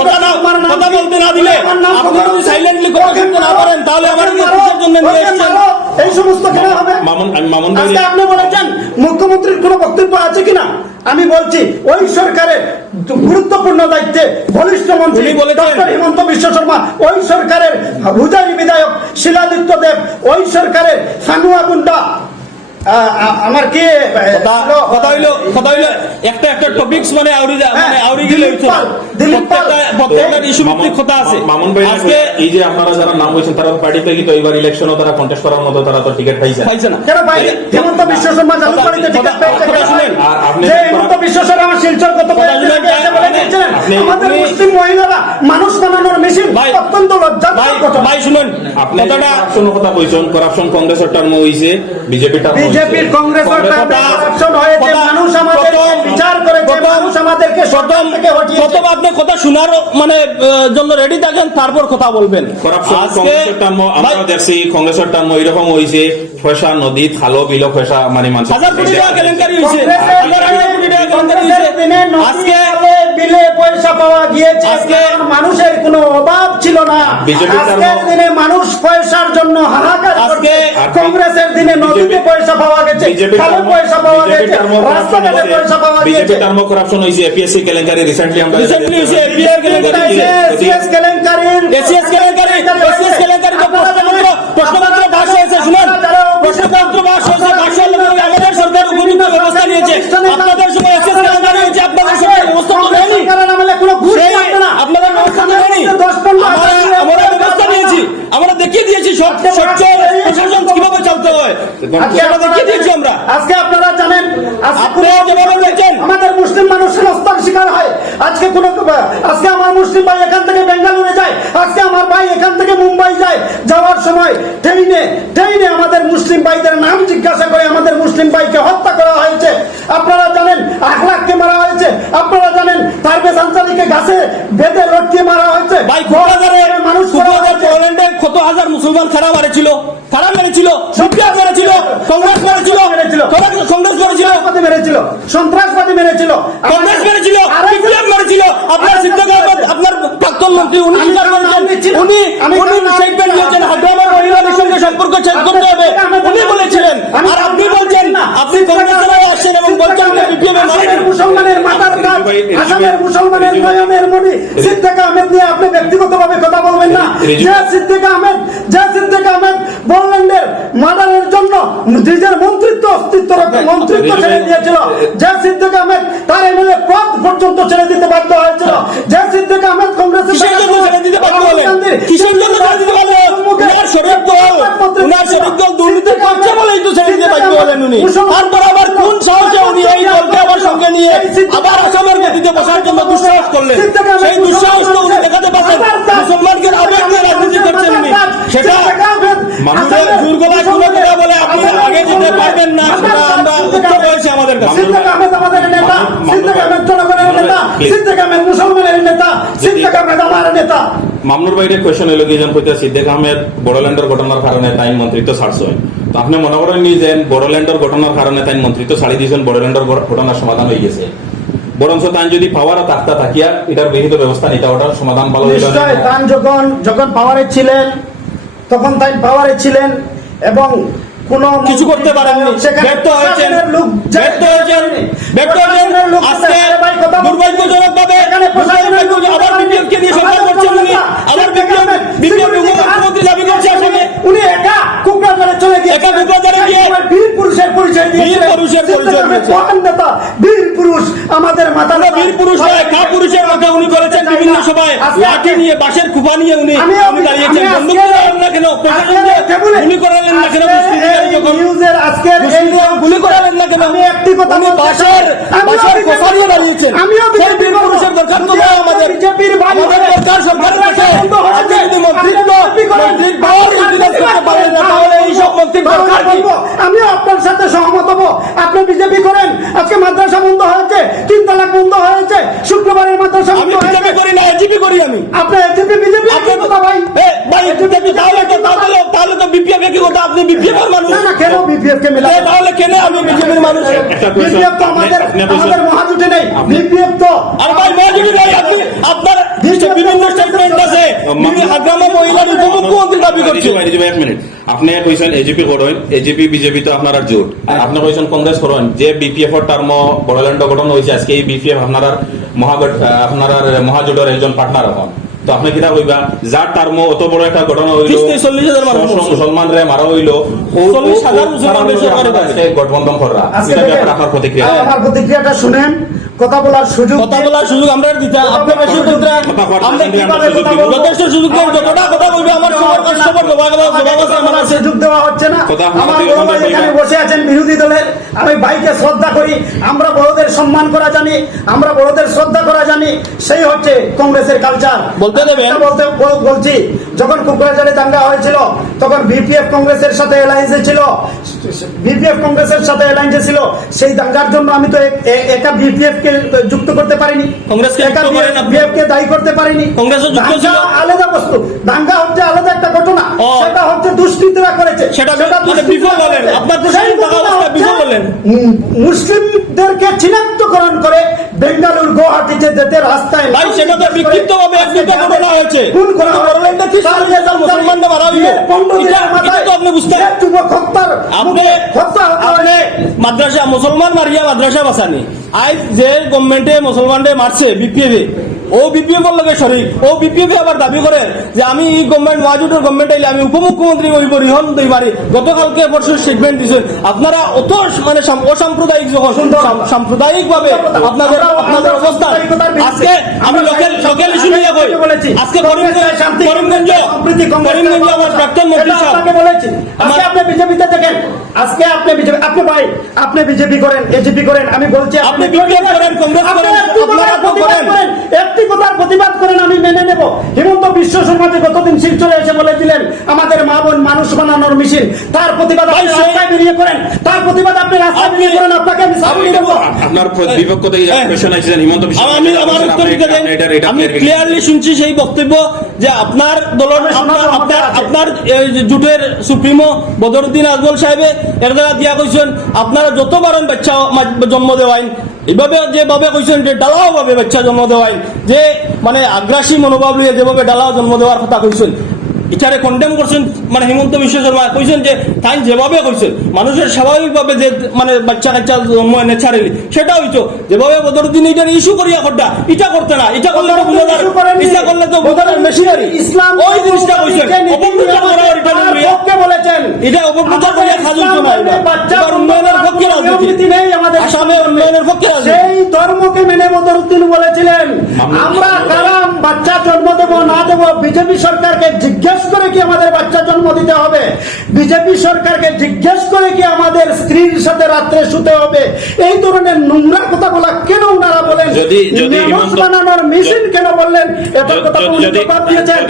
কথা বলতে না দিলে আপনি যদি সাইলেন্টলি কথা শুনতে না পারেন তাহলে আমার কিসের জন্য নিয়ে এসেছেন? এই সমস্ত কেন হবে? মামুন ভাই আজকে আপনি বলেছেন মুখ্যমন্ত্রীর কোনো বক্তব্য আছে কিনা? আমি বলছি ওই সরকারের গুরুত্বপূর্ণ দায়িত্বে বলিষ্ঠ মন্ত্রী ডক্টর হিমন্ত বিশ্ব শর্মা, ওই সরকারের হুজারি বিধায়ক শিলাদিত্য দেব, ওই সরকারের সানুয়া গুন্ডা, আমার কি কথা হইলো একটা টপিকস মানে আউরি গেলে প্রত্যেকটা ইস্যু ভিত্তিক কথা আছে। মামুন ভাই আজকে এই যে আপনারা যারা নাম বলছেন তারা পার্টিতে কি তো এবার ইলেকশনও তারা কন্টেস্ট করার মতো তারা তো টিকিট পাইছে না কেন ভাই? হিমন্ত বিশ্ব শর্মা জানু পার্টিতে টিকিট পেয়েছে। আর আপনি যে হিমন্ত বিশ্ব শর্মা শিলচর কত আমাদের মুসলিম মহিলারা মানুষ বানানোর মেশিন, অত্যন্ত লজ্জাজনক। ভাই শুনুন, আপনি করাপশন কথা কইছেন, করাপশন কংগ্রেসের টার্ম হইছে, বিজেপির কংগ্রেসের করাপশন হয়েছে, মানুষ আমাদের বিচার করেছে, মানুষ আমাদেরকে সদন থেকে হটিয়েছে। প্রথম আপনি কথা শোনার মানে জন্য রেডি থাকেন, তারপর কথা বলবেন। করাপশন কংগ্রেসের টার্ম আমরা দেখছি, কংগ্রেসের টার্ম এরকম হইছে, পয়সা নদী খালো বিলো পয়সা মানে মানুষ 1000 কোটি টাকা কেলেঙ্কারি হইছে, 1000 কোটি টাকা কেলেঙ্কারি হইছে। আজকে বিলে পয়সা পাওয়া গিয়েছে, আজকে মানুষের কোনো অভাব ছিল না। আজকের দিনে মানুষ পয়সার জন্য হাহাকার করছে, কংগ্রেসের দিনে নদীতে পয়সা পাওয়া গেছে, খালে পয়সা পাওয়া গেছে, রাস্তাঘাটে পয়সা পাওয়া গেছে। বিজেপি টার্ম করাপশন হইছে, এপিএসসি কেলেঙ্কারি রিসেন্টলি আমরা হইছে, এপিএসসি কেলেঙ্কারি, এসিএস কেলেঙ্কারি, এসিএস কেলেঙ্কারি তো প্রশ্নপত্র পাস হয়েছে। শুনুন, প্রশ্নপত্র পাস হয়েছে, পাশের লোক আমাদের সরকার উপযুক্ত ব্যবস্থা নিয়েছে। আপনাদের সময় এসিএস কেলেঙ্কারি হয়েছে, আপনাদের সরকার ব্যবস্থা নেয়নি, আপনাদের ব্যবস্থা নেয়নি। আমরা ব্যবস্থা নিয়েছি, আমরা দেখিয়ে দিয়েছি স্বচ্ছ প্রশাসন কিভাবে চলতে হয়, সেটা দেখিয়ে দিয়েছি আমরা। আজকে আপনারা জানেন, আপনারা যেভাবে বলছেন আমাদের মুসলিম মানুষ হেনস্থার শিকার হয়। আজকে আজকে আমার মুসলিম ভাই এখান থেকে বেঙ্গালুরু যায়, আজকে আমার ভাই এখান থেকে মুম্বাই যায়, যাওয়ার সময় ট্রেনে আমাদের মুসলিম ভাইদের নাম জিজ্ঞাসা করে আমাদের মুসলিম ভাইকে হত্যা করা হয়েছে। আপনারা জানেন আখলাককে মারা হয়েছে, আপনারা জানেন পারভেজ আনসারীকে গাছে বেঁধে লটকিয়ে মারা হয়েছে। ভাই মানুষ পোল্যান্ডে কত হাজার মুসলমান খারাপ মেরেছিল, কংগ্রেস মেরেছিল, সন্ত্রাসবাদী মেরেছিল, কংগ্রেস মেরেছিল, বিপ্লব মেরেছিল। আপনার সিদ্দিক আহমেদ, আপনার প্রাক্তন মন্ত্রী, উনি স্বীকার করেছেন, উনি স্টেটমেন্ট দিয়েছেন হায়দ্রাবাদ মহিলাদের সঙ্গে সম্পর্ক ছেদ করতে হবে, উনি বলেছিলেন। আর আপনি বলছেন, আপনি কংগ্রেসের আসছেন এবং বলছেন বিপ্লবে মুসলমানের মাথার কাজ, আসামের মুসলমানের নয়নের মণি সিদ্দিক আহমেদ নিয়ে আপনি ব্যক্তিগতভাবে কথা বলবেন না। যে সিদ্দিক আহমেদ পোল্যান্ডের মার্ডারের জন্য নিজের অস্তিত্ব মন্ত্রিত্ব ছেড়ে দিয়েছিল, যে সিদ্দিক আহমেদ তার এমএলএ পদ পর্যন্ত ছেড়ে দিতে বাধ্য হয়েছিল, যে সিদ্দিক আহমেদ কংগ্রেসের ছেড়ে দিতে বাধ্য হলেন, কিসের জন্য ছেড়ে দিতে পারলেন? উনার শরীর দল দুর্নীতি করছে বলেই তো ছেড়ে দিতে বাধ্য হলেন উনি। তারপর আবার কোন সাহসে উনি এই দলকে আবার সঙ্গে নিয়ে আবার আসামের গতিতে বসার জন্য দুঃসাহস করলেন? সেই দুঃসাহস তো উনি দেখাতে পারতেন, মুসলমানকে আবেগ দিয়ে রাজনীতি করছেন উনি। সেটা মানুষের জোর গলায় কোনো কথা বলে আপনি আগে যেতে পারবেন না, সেটা আমরা উত্তর হয়েছে আমাদের কাছে। সিদ্দিক আহমেদ আমাদের নেতা, সিদ্দিক আহমেদ জনগণের নেতা, সিদ্দিক আহমেদ মুসলমানের নেতা, সিদ্দিক আহমেদ আমার নেতা। মামনুর ভাইয়ের কোয়েশন হলো কি, সিদ্দিক আহমেদ বড়োল্যান্ডের ঘটনার কারণে তাই মন্ত্রিত্ব ছাড়ছে। তো আপনি মনে করেন নি যে বড়োল্যান্ডের ঘটনার কারণে তাই মন্ত্রিত্ব ছাড়ি দিয়েছেন, বড়োল্যান্ডের ঘটনার সমাধান হয়ে গেছে? বরঞ্চ তাই যদি পাওয়ার থাকতা থাকিয়া এটার বিহিত ব্যবস্থা নিতে, ওটার সমাধান ভালো হইল। তাই যখন পাওয়ারে ছিলেন তখন তাই পাওয়ারে ছিলেন এবং কোনো কিছু করতে পারেননি, ব্যর্থ হয়েছেন। আজকে দুর্ভাগ্যজনকভাবে আবার বিপিএফকে নিয়ে সরকার করছেন উনি, আবার বিপিএফ মুখ্যমন্ত্রী দাবি করছে আসলে উনি একা কুকরাঝারে চলে গিয়ে বীর পুরুষের পরিচয় বীর পুরুষ আমাদের মাথা বীর পুরুষ নয়, কা পুরুষের মাথা উনি বলেছেন বিভিন্ন সভায়, লাঠি নিয়ে বাঁশের খুপা নিয়ে উনি দাঁড়িয়েছেন। বন্দুক করালেন না কেন? গুলি করালেন না কেন? গুলি করালেন না কেন? উনি বাঁশের খোসা দিয়ে দাঁড়িয়েছেন। সেই বীর পুরুষের দরকার তো আমাদের দরকার সরকারের কাছে। যদি মন্ত্রিত্ব মুক্তির দরকার কি? বলবো, আমিও আপনার সাথে সহমত হবো। আপনি বিজেপি করেন, আজকে মাদ্রাসা বন্ধ হয়েছে, 3 তালাক বন্ধ হয়েছে, শুক্রবারের মাদ্রাসা আমি বন্ধ হয়েছে। বিজেপি করি না, এজিপি করি আমি। আপনি এজিপি বিজেপি একই কথা ভাই। ভাই তাহলে তো বিপিএফ কি কথা? আপনি বিপিএফ এর মানুষ না না, কেন বিপিএফ কে মিলা? তাহলে কেন আমি বিজেপির মানুষ? একটা question, বিপিএফ তো আমাদের আমাদের মহাজোটে নেই, বিপিএফ তো আর ভাই মহাজুটি ভাই, আপনি আপনার বিভিন্ন স্টেটমেন্ট আছে, আগ্রামা মহিলার উপমুখ্যমন্ত্রী দাবি করছে। এক মিনিট, আপনি কইছেন এজিপি করেন, এজিপি বিজেপি তো আপনার আর জোট, আর আপনি কইছেন কংগ্রেস করেন, যে বিপিএফ এর টার্ম বড়োল্যান্ড গঠন হয়েছে আজকে, এই বিপিএফ আপনার আপনার মহাজোটের একজন পার্টনার এখন, তো আপনি কিনা কইবা যার টার্ম অত বড় একটা ঘটনা হইল, 40,000 মানুষ মুসলমান রে মারা হইল, 40,000 মুসলমানের সরকারি আজকে গঠবন্ধন করা, আজকে এটা দেখেন, ব্যাপারে আপনার প্রতিক্রিয়া? আমার প্রতিক্রিয়াটা শুনেন, কথা বলার সুযোগ কথা বলার সুযোগ আমরা দিতে, আপনি বেশি কথা আমরা কিভাবে কথা বলবো? যথেষ্ট সুযোগ দেন, যতটা কথা বলবে আমার খবর জবাব আছে আমার আছে। সুযোগ দেওয়া হচ্ছে না। কথা আমার আমাদের বড় ভাই আমাদের এখানে পরিবার। বসে আছেন বিরোধী দলের, আমি ভাইকে শ্রদ্ধা করি, আমরা বড়দের সম্মান করা জানি, আমরা বড়দের শ্রদ্ধা করা জানি, সেই হচ্ছে কংগ্রেসের কালচার। বলতে দেবেন? বলছি, যখন কুকরাঝাড়ে দাঙ্গা হয়েছিল তখন বিপিএফ কংগ্রেসের সাথে অ্যালায়েন্সে ছিল, বিপিএফ কংগ্রেসের সাথে অ্যালায়েন্সে ছিল, সেই দাঙ্গার জন্য আমি তো একা বিপিএফ কে যুক্ত করতে পারিনি, কংগ্রেসকে একা যুক্ত করেন আপনি? বিপিএফ কে দায়ী করতে পারিনি। কংগ্রেসও যুক্ত দাঙ্গা ছিল? আলাদা বস্তু, দাঙ্গা হচ্ছে আলাদা একটা ঘটনা, ও। সেটা হচ্ছে দুষ্কৃতীরা করেছে, সেটা মানে দুষ্কৃতীরা বিফল হলেন, করেছে। আপনার সেই প্রশাসনিক ঘটনা অবস্থা হচ্ছে, বিফল হলেন। মুসলিমদেরকে চিনাক্তকরণ করে বেঙ্গালুর গুয়াহাটিতে যেতে রাস্তায় ভাই, সেটা তো বিক্ষিপ্তভাবে একদিকে ঘটনা হয়েছে। খুন করা কিন্তু বড়োল্যান্ডে 30,000 মুসলমানরা মারা হইল। এটা তো আপনি বুঝতে, যুবক হত্যার আপনি হত্যা আপনি মাদ্রাসা মুসলমান মারিয়া মাদ্রাসা বাঁচানি, আজ যে গভর্নমেন্টে মুসলমানরে মারছে বিপিএফ, ও বিপিএফ এর লগে শরীক, ও বিপিএফ আবার দাবি করে যে আমি এই গভর্নমেন্ট মহাজোটের গভর্নমেন্ট আইলে আমি উপমুখ্যমন্ত্রী ওই পরিহন দই পারি। গতকালকে পরশু স্টেটমেন্ট দিয়েছেন আপনারা অত মানে অসাম্প্রদায়িক যখন সাম্প্রদায়িক ভাবে আপনাদের আপনাদের অবস্থা। আজকে আমি লোকাল ইস্যু নিয়ে কই, আজকে করিমগঞ্জ আমার প্রাক্তন মন্ত্রী সাহেব বলেছি, আজকে আপনি বিজেপিতে দেখেন, আজকে আপনি বিজেপি, আপনি ভাই আপনি বিজেপি করেন, এজিপি করেন, আমি বলছি আপনি বিপিএফ করেন, কংগ্রেস আপনি করেন, একটি কথার আপনারা তো প্রতিবাদ করেন। করেন, একটি কথার প্রতিবাদ করেন, আমি মেনে নেব। হিমন্ত বিশ্ব শর্মাকে গতদিন শিলচরে এসে বলেছিলেন আমাদের মা বোন মানুষ বানানোর মিছিল, তার প্রতিবাদ আপনি রাস্তায় বেরিয়ে করেন, তার প্রতিবাদ আপনি রাস্তায় বেরিয়ে করেন, আপনাকে আমি সাপোর্ট দেব। আপনার বিপক্ষ থেকে কোশ্চেন আসছেন হিমন্ত বিশ্ব আমি আমার উত্তর দিতে দেন। আমি ক্লিয়ারলি শুনছি সেই বক্তব্য যে আপনার দলের আপনার জুটের সুপ্রিমো বদরুদ্দিন আজমল সাহেবে এর দ্বারা দিয়া কইছেন আপনারা যত পারেন বাচ্চা জন্ম দেওয়াইন, এইভাবে যেভাবে কইছেন যে ডালাও ভাবে বাচ্চা জন্ম দেওয়াইন, যে মানে আগ্রাসী মনোভাব লিয়ে যেভাবে ডালাও জন্ম দেওয়ার কথা কইছেন, এটারে কন্ডেম করছেন মানে হিমন্ত বিশ্ব শর্মা কইছেন যে তাই যেভাবে কইছেন মানুষের স্বাভাবিকভাবে যে মানে বাচ্চা কাচ্চা জন্ম ন্যাচারালি সেটা হইতো, যেভাবে বদরুদ্দিন এটা ইস্যু করিয়া করটা এটা করতে না, এটা করলে তো বুঝাদার, এটা করলে তো বুঝাদার মেশিনারি, ইসলাম ওই জিনিসটা কইছেন অপপ্রচার করা এটা পক্ষে বলেছেন, এটা অপপ্রচার করিয়া খাজুল শোনা এবার উন্নয়নের পক্ষে রাজনীতি নেই আমাদের আসামে উন্নয়নের পক্ষে রাজনীতি। সেই ধর্মকে মেনে বদরুদ্দিন বলেছিলেন আমরা কারাম বাচ্চা জন্ম দেব না দেব বিজেপি সরকারকে জিজ্ঞেস করে কি আমাদের বাচ্চা জন্ম দিতে হবে, বিজেপি সরকারকে জিজ্ঞেস করে কি আমাদের স্ত্রীর সাথে রাত্রে শুতে হবে, এই ধরনের নোংরা কথা বলা কেন ওনারা বলেন? মানুষ বানানোর মিশন কেন বললেন? এত কথা জবাব দিয়েছেন।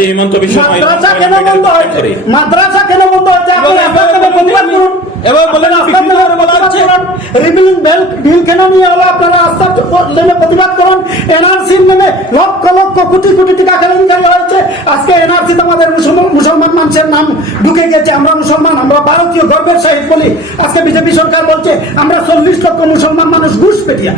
মাদ্রাসা কেন বন্ধ হয়েছে? মাদ্রাসা কেন বন্ধ হয়েছে? আপনি আপনার নামে প্রতিবাদ করুন। এবার বলেন আপনার নামে প্রতিবাদ করুন। রিভিলিং বিল কেন নিয়ে হলো আপনারা রাস্তার নেমে প্রতিবাদ করুন। এনআরসির নেমে লক্ষ লক্ষ কোটি কোটি টাকা কেলেঙ্কারি হয়েছে। আজকে এনআরসিতে আমাদের মুসলমান মানুষের নাম ঢুকে গেছে, আমরা মুসলমান, আমরা ভারতীয় গর্বের সহিত বলি। আজকে বিজেপি সরকার বলছে আমরা 40 লক্ষ মুসলমান মানুষ ঘুষপেটিয়া।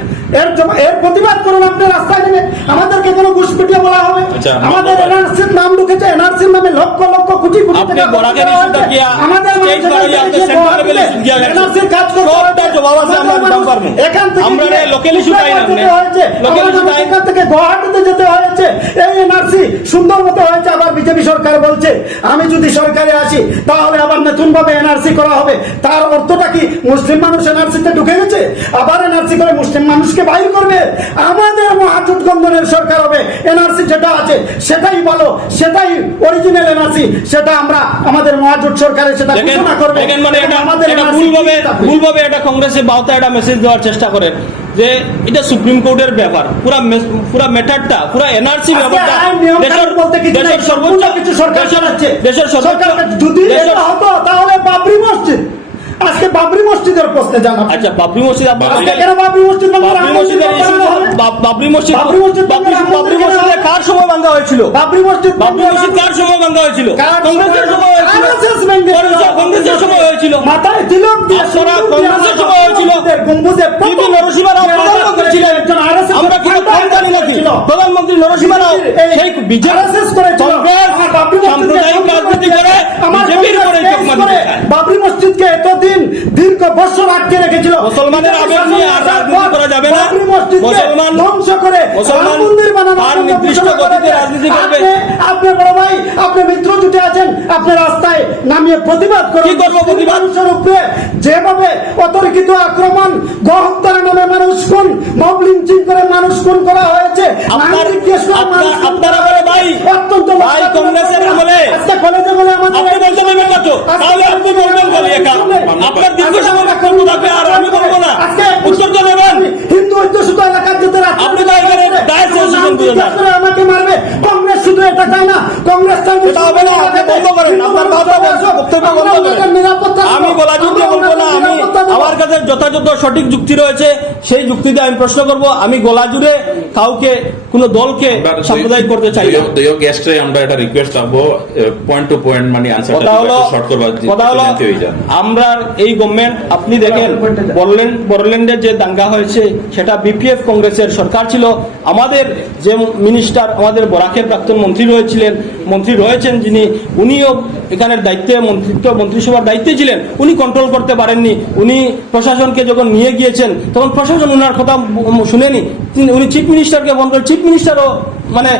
এর প্রতিবাদ করুন আপনি রাস্তায় নেমে। আমাদেরকে কোনো ঘুষপেটিয়া বলা হবে? আমাদের এনআরসির নাম ঢুকেছে, এনআরসির নামে লক্ষ লক্ষ কোটি কোটি আপনি টাকা বড়াকের ইস্যুটা কি আমাদের স্টেট বাড়ি আপনি সেন্ট্রাল লেভেলে গিয়া গেছেন। এনআরসির কাজ করতে সবটা জবাব আছে আমরা দিতে পারবো। এখান থেকে আমরা লোকাল ইস্যু তাই না লোকাল ইস্যু তাই এখান থেকে গুয়াহাটিতে যেতে হয়েছে। এই এনআরসি সুন্দর মতো হয়েছে, আবার বিজেপি সরকার বলছে আমি যদি সরকারে আসি তাহলে আবার নতুন ভাবে এনআরসি করা হবে। তার অর্থটা কি মুসলিম মানুষ এনআরসিতে ঢুকে গেছে, আবার এনআরসি করে মুসলিম মানুষকে বাইর করবে? আমাদের মহাজোট গঠনের সরকার হবে, এনআরসি যেটা আছে সেটাই ভালো, সেটাই অরিজিনাল এনআরসি, সেটা আমরা আমাদের মহাজোট সরকারে সেটা ঘোষণা করবে। মানে এটা আমাদের ভুলভাবে এটা কংগ্রেসের বার্তা একটা মেসেজ দেওয়ার চেষ্টা করেন যে এটা সুপ্রিম কোর্টের ব্যাপার, পুরা ম্যাটারটা, পুরা এনআরসি ব্যাপারটা দেশের সর্বোচ্চ কিছু সরকার চালাচ্ছে। দেশের সর্বোচ্চ যদি এটা হতো তাহলে বাবরি মসজিদ, আজকে বাবরি মসজিদের প্রশ্নে জানা। আচ্ছা, বাবরি মসজিদ আজকে কেন বাবরি মসজিদ বাবরি মসজিদের বাবরি মসজিদে কার সময় ভাঙা হয়েছিল? বাবরি মসজিদ কার সময় ভাঙা হয়েছিল? কংগ্রেসের সময় হয়েছিল, কংগ্রেসের সময় হয়েছিল, মাথায় তিলক দিয়ে কংগ্রেসের সময় হয়েছিল। গম্বুজে কিন্তু নরসিংহ রাও প্রধানমন্ত্রী ছিলেন, আমরা কি জানি নাকি? প্রধানমন্ত্রী নরসিংহ রাও সেই বিজেপি সাম্প্রদায়িক রাজনীতি করে বিজেপির করে বাবরি মসজিদকে এতদিন দীর্ঘ বছর আটকে রেখেছিল। মুসলমানের আবেগ নিয়ে আর রাজনীতি করা যাবে না। মুসলমান ধ্বংস করে মুসলমান মন্দির বানানো আর নির্দিষ্ট গতিতে রাজনীতি করবে। আপনি বড় ভাই, আপনি মিত্র জুটে আছেন, আপনি রাস্তায় নামিয়ে প্রতিবাদ করেন। কি করবো প্রতিবাদ? মানুষের উপরে যেভাবে অতর্কিত আক্রমণ, গহত্যার নামে মানুষ খুন, মব লিঞ্চিং করে মানুষ খুন করা হয়েছে। আপনারা বলে ভাই অত্যন্ত ভাই কংগ্রেসের আমলে আজকে কলেজে বলে আমাদের আপনি বলতে দেবেন না তো, তাহলে আপনি বলবেন বলি একা আপনার দীর্ঘ সময় বক্তব্য থাকবে আর আমি বলবো না, উত্তর তো দেবেন। হিন্দু অধ্যুষিত এলাকার যেতে আপনি তো এখানে দায় সেশন করেন না, আমাকে মারবে। কংগ্রেস শুধু এটা চায় না, কংগ্রেস চায় এটা হবে না। আপনি বন্ধ করেন, আপনার কথা বলছো, বক্তব্য বন্ধ করেন। নিরাপত্তা আমি বলা যুক্তি বলবো না, আমি আমার কাছে যথাযথ সঠিক যুক্তি রয়েছে, সেই যুক্তি দিয়ে আমি প্রশ্ন করব। আমি গলা জুড়ে কাউকে কোন দলকে সাম্প্রদায়িক করতে চাই না। গেস্টে আমরা একটা রিকোয়েস্ট রাখবো, পয়েন্ট টু পয়েন্ট মানে আনসারটা শর্ট করবা। কথা হলো আমরা এই গভর্নমেন্ট, আপনি দেখেন বড়োল্যান্ডে যে দাঙ্গা হয়েছে সেটা বিপিএফ কংগ্রেসের সরকার ছিল। আমাদের যে মিনিস্টার, আমাদের বরাকের প্রাক্তন মন্ত্রী রয়েছেন যিনি, উনিও এখানের দায়িত্বে মন্ত্রিসভার দায়িত্বে ছিলেন, উনি কন্ট্রোল করতে পারেননি। উনি প্রশাসনকে যখন নিয়ে গিয়েছেন তখন প্রশাসন ওনার কথা শুনেনি, উনি চিফ মিনিস্টারকে ফোন করে, চিফ মিনিস্টারও মানে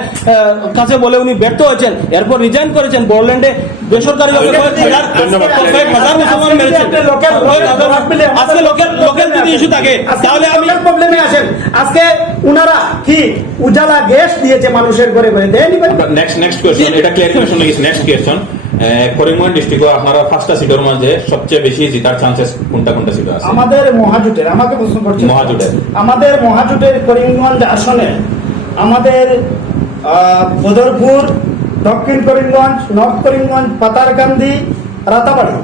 কাছে বলে উনি ব্যর্থ হয়েছেন, এরপর রিজাইন করেছেন। বড়োল্যান্ডে বেসরকারি মুসলমান মেরেছেন। আজকে লোকের যদি ইস্যু থাকে তাহলে আমি প্রবলেমে আসেন। আজকে উনারা কি উজালা গ্যাস দিয়েছে মানুষের ঘরে ঘরে, দেয়নি? নেক্সট কোয়েশ্চন, এটা ক্লিয়ারিফিকেশন লাগিয়েছে। নেক্সট কোয়েশ্চন, করিমগঞ্জ ডিস্ট্রিক্টে আপনারা 5টা সিটের মধ্যে সবচেয়ে বেশি জিতার চান্সেস কোনটা সিট আছে? আমাদের মহাজোটের, আমাকে প্রশ্ন করছেন মহাজোটের, আমাদের মহাজোটের করিমগঞ্জ আসনে আমাদের বদরপুর, দক্ষিণ করিমগঞ্জ, নর্থ করিমগঞ্জ, পাতারকান্দি, রাতাবাড়ি,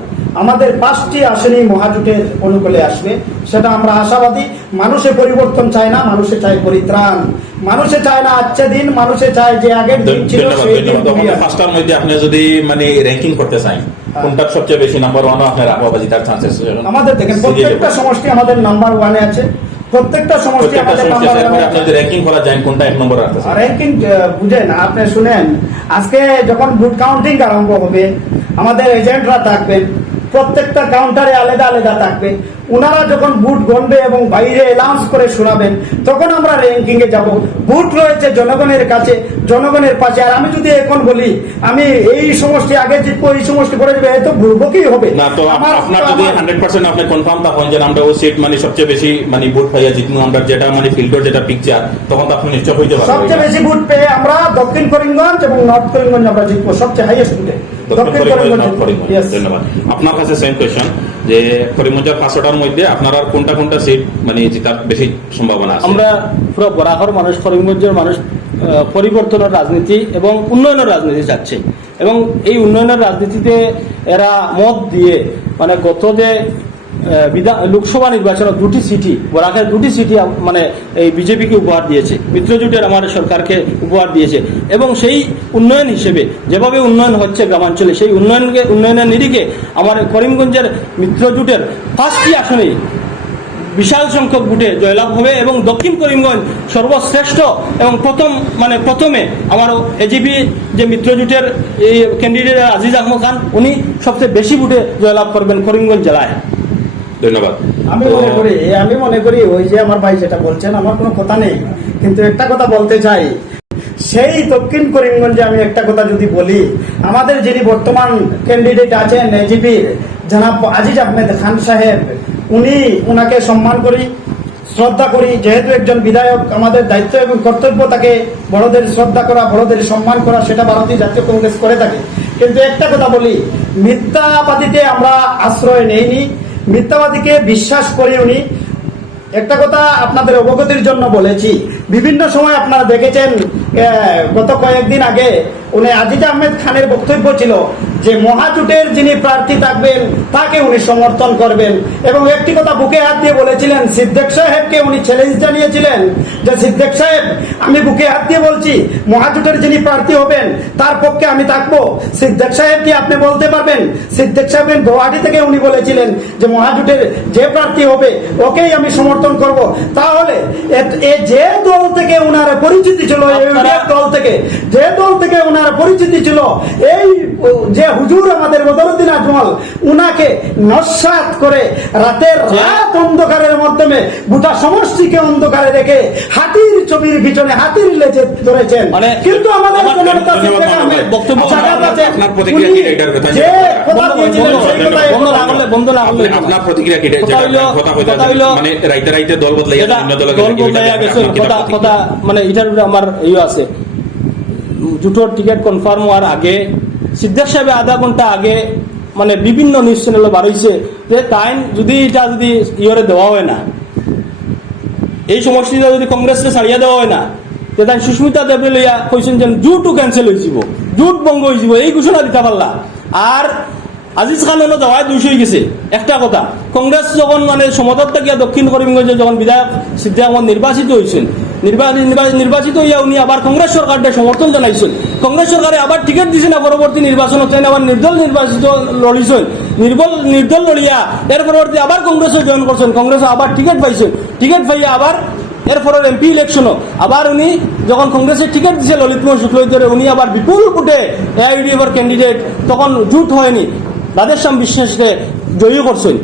আমাদের 5টি আসনই মহাজোটের অনুকূলে আসবে। সেটা আমরা আশাবাদী। মানুষে পরিবর্তন চায় না, মানুষে চায় পরিত্রাণ, মানুষে চায় না আচ্ছা দিন, মানুষে চায় যে আগের দিন ছিল সেই দিন। 5টার মধ্যে আপনি যদি মানে র্যাঙ্কিং করতে চান, কোনটা সবচেয়ে বেশি নাম্বার 1 আপনার রাখবা জিতার চান্সেস? আমাদের দেখেন প্রত্যেকটা সমষ্টি আমাদের নাম্বার 1-এ আছে, প্রত্যেকটা সমষ্টি আমাদের নাম্বার 1-এ আছে। আপনাদের র্যাঙ্কিং করা যায় কোনটা 1 নম্বর রাখতে চান? র্যাঙ্কিং বুঝেন, আপনি শুনেন, আজকে যখন ভোট কাউন্টিং আরম্ভ হবে, আমাদের এজেন্টরা থাকবেন, প্রত্যেকটা কাউন্টারে আলাদা আলাদা থাকবে। ওনারা যখন বুট গণবে এবং বাইরে অ্যানাউন্স করে শোনাবেন, তখন আমরা র্যাঙ্কিং এ যাব। বুট রয়েছে জনগণের কাছে, জনগণের পাশে। আর আমি যদি এখন বলি আমি এই সমষ্টি আগে জিতবো, এই সমষ্টি পরে যাবে, এত ভুলবো কি হবে না? তো আপনার যদি 100% আপনি কনফার্ম থাকেন যে আমরা ও সিট মানে সবচেয়ে বেশি মানে বুট পাইয়া জিতবো আমরা, যেটা মানে ফিল্ডর যেটা পিকচার, তখন তো আপনি নিশ্চয় হইতে পারবেন। সবচেয়ে বেশি বুট পেয়ে আমরা দক্ষিণ করিমগঞ্জ এবং নর্থ করিমগঞ্জ আমরা জিতবো, সবচেয়ে হাইয়েস্ট বুটে দক্ষিণ করিমগঞ্জ। ধন্যবাদ। আপনার কাছে সেম কোয়েশ্চন, যে করিমগঞ্জের 5টার মধ্যে আপনার আর কোনটা সিট মানে জেতার বেশি সম্ভাবনা আছে? আমরা পুরো বরাহর মানুষ, করিমগঞ্জের মানুষ পরিবর্তনের রাজনীতি এবং উন্নয়নের রাজনীতি চাচ্ছে, এবং এই উন্নয়নের রাজনীতিতে এরা মত দিয়ে মানে গত যে লোকসভা নির্বাচনের 2টি সিটি, বরাকের 2টি সিটি মানে এই বিজেপিকে উপহার দিয়েছে, মিত্রজোটের আমার সরকারকে উপহার দিয়েছে। এবং সেই উন্নয়ন হিসেবে যেভাবে উন্নয়ন হচ্ছে গ্রামাঞ্চলে, সেই উন্নয়নের নিরিখে আমার করিমগঞ্জের মিত্রজোটের 5টি আসনেই বিশাল সংখ্যক ভোটে জয়লাভ হবে, এবং দক্ষিণ করিমগঞ্জ সর্বশ্রেষ্ঠ এবং প্রথমে আমার এজিপি যে মিত্রজোটের এই ক্যান্ডিডেট আজিজ আহমদ খান, উনি সবচেয়ে বেশি ভোটে জয়লাভ করবেন করিমগঞ্জ জেলায়। ধন্যবাদ। আমি মনে করি ওই যে আমার ভাই যেটা বলছেন, আমার কোনো কথা নেই, কিন্তু একটা কথা বলতে চাই। সেই দক্ষিণ করিমগঞ্জে আমি একটা কথা যদি বলি, আমাদের যিনি বর্তমান ক্যান্ডিডেট আছেন এজিপি জনাব আজিজ আহমেদ খান সাহেব, উনাকে সম্মান করি, শ্রদ্ধা করি। যেহেতু একজন বিধায়ক, আমাদের দায়িত্ব এবং কর্তব্য তাকে বড়দের শ্রদ্ধা করা, বড়দের সম্মান করা, সেটা ভারতীয় জাতীয় কংগ্রেস করে থাকে। কিন্তু একটা কথা বলি, মিথ্যাবাদীকে আমরা আশ্রয় নেইনি, মিথ্যাবাদীকে বিশ্বাস করি। উনি একটা কথা আপনাদের অবগতির জন্য বলেছি, বিভিন্ন সময় আপনারা দেখেছেন গত কয়েকদিন আগে উনি আজিজ আহমেদ খানের বক্তব্য ছিল যে মহাজোটের যিনি প্রার্থী থাকবেন তাকে উনি সমর্থন করবেন, এবং একটি কথা বুকে হাত দিয়ে বলেছিলেন, সিদ্দিক সাহেবকে উনি চ্যালেঞ্জ জানিয়েছিলেন যে সিদ্দিক সাহেব, আমি বুকে হাত দিয়ে বলছি মহাজোটের যিনি প্রার্থী হবেন তার পক্ষে আমি থাকবো। সিদ্দিক সাহেব কি আপনি বলতে পারবেন? সিদ্দিক সাহেবের গুয়াহাটি থেকে উনি বলেছিলেন যে মহাজোটের যে প্রার্থী হবে ওকেই আমি সমর্থন করব। তাহলে যে দল থেকে উনার পরিচিতি ছিল, দল থেকে যে দল থেকে উনার পরিচিতি ছিল, এই যে হুজুর আমাদের বদরুদ্দিন আজমল, উনাকে নস্যাৎ করে রাতের রাত অন্ধকারের মাধ্যমে গোটা সমষ্টিকে অন্ধকারে রেখে হাতির ছবির পিছনে হাতির লেজে ধরেছেন। কিন্তু আমাদের জনতা সিদ্দিক আহমেদ আপনার প্রতিক্রিয়া কি এটার কথা? যে কথা দিয়েছিলেন সেই কথাই আপনার প্রতিক্রিয়া কি? কথা মানে রাইতে রাইতে দল বদলাইয়া অন্য দলে দল বদলাইয়া গেছে কথা, মানে এটার উপরে আমার ইয়ে আছে। জুটোর টিকিট কনফার্ম হওয়ার আগে সিদ্দিক সাহেব আধা ঘন্টা আগে মানে বিভিন্ন নিউজ চ্যানেলে বার হয়েছে যে তাই যদি এটা যদি ইয়রে দেওয়া হয় না, এই সমষ্টিটা যদি কংগ্রেসকে ছাড়িয়া দেওয়া হয় না, তাই সুস্মিতা দেবরে লইয়া কইছেন যে জুটও ক্যান্সেল হয়ে যাব, জুট বঙ্গ হয়ে যাব, এই ঘোষণা দিতে পারলা। আর আজিজ খান হলো দেওয়ায় 200 হয়ে গেছে। একটা কথা, কংগ্রেস যখন মানে সমতট গিয়া দক্ষিণ করিমগঞ্জে যখন বিধায়ক সিদ্দিক আহমদ নির্বাচিত হয়েছেন, নির্বাচিত হইয়া উনি আবার কংগ্রেস সরকারকে সমর্থন জানাইছেন। কংগ্রেস সরকারে আবার টিকিট দিছে না পরবর্তী নির্বাচন হচ্ছে, আবার নির্দল নির্বাচিত লড়িছেন, নির্দল লড়িয়া এর পরবর্তী আবার কংগ্রেসে জয়েন করছেন, কংগ্রেসে আবার টিকিট পাইছেন, টিকিট পাইয়া আবার এরপরে এমপি ইলেকশনও আবার উনি যখন কংগ্রেসের টিকিট দিছে ললিতমোহন শুক্লবৈদ্যরে, উনি আবার বিপুল ভোটে এআইইউডিএফের ক্যান্ডিডেট, তখন জুট হয়নি, রাধেশ্যাম বিশ্বাসকে জয়ী করছেন।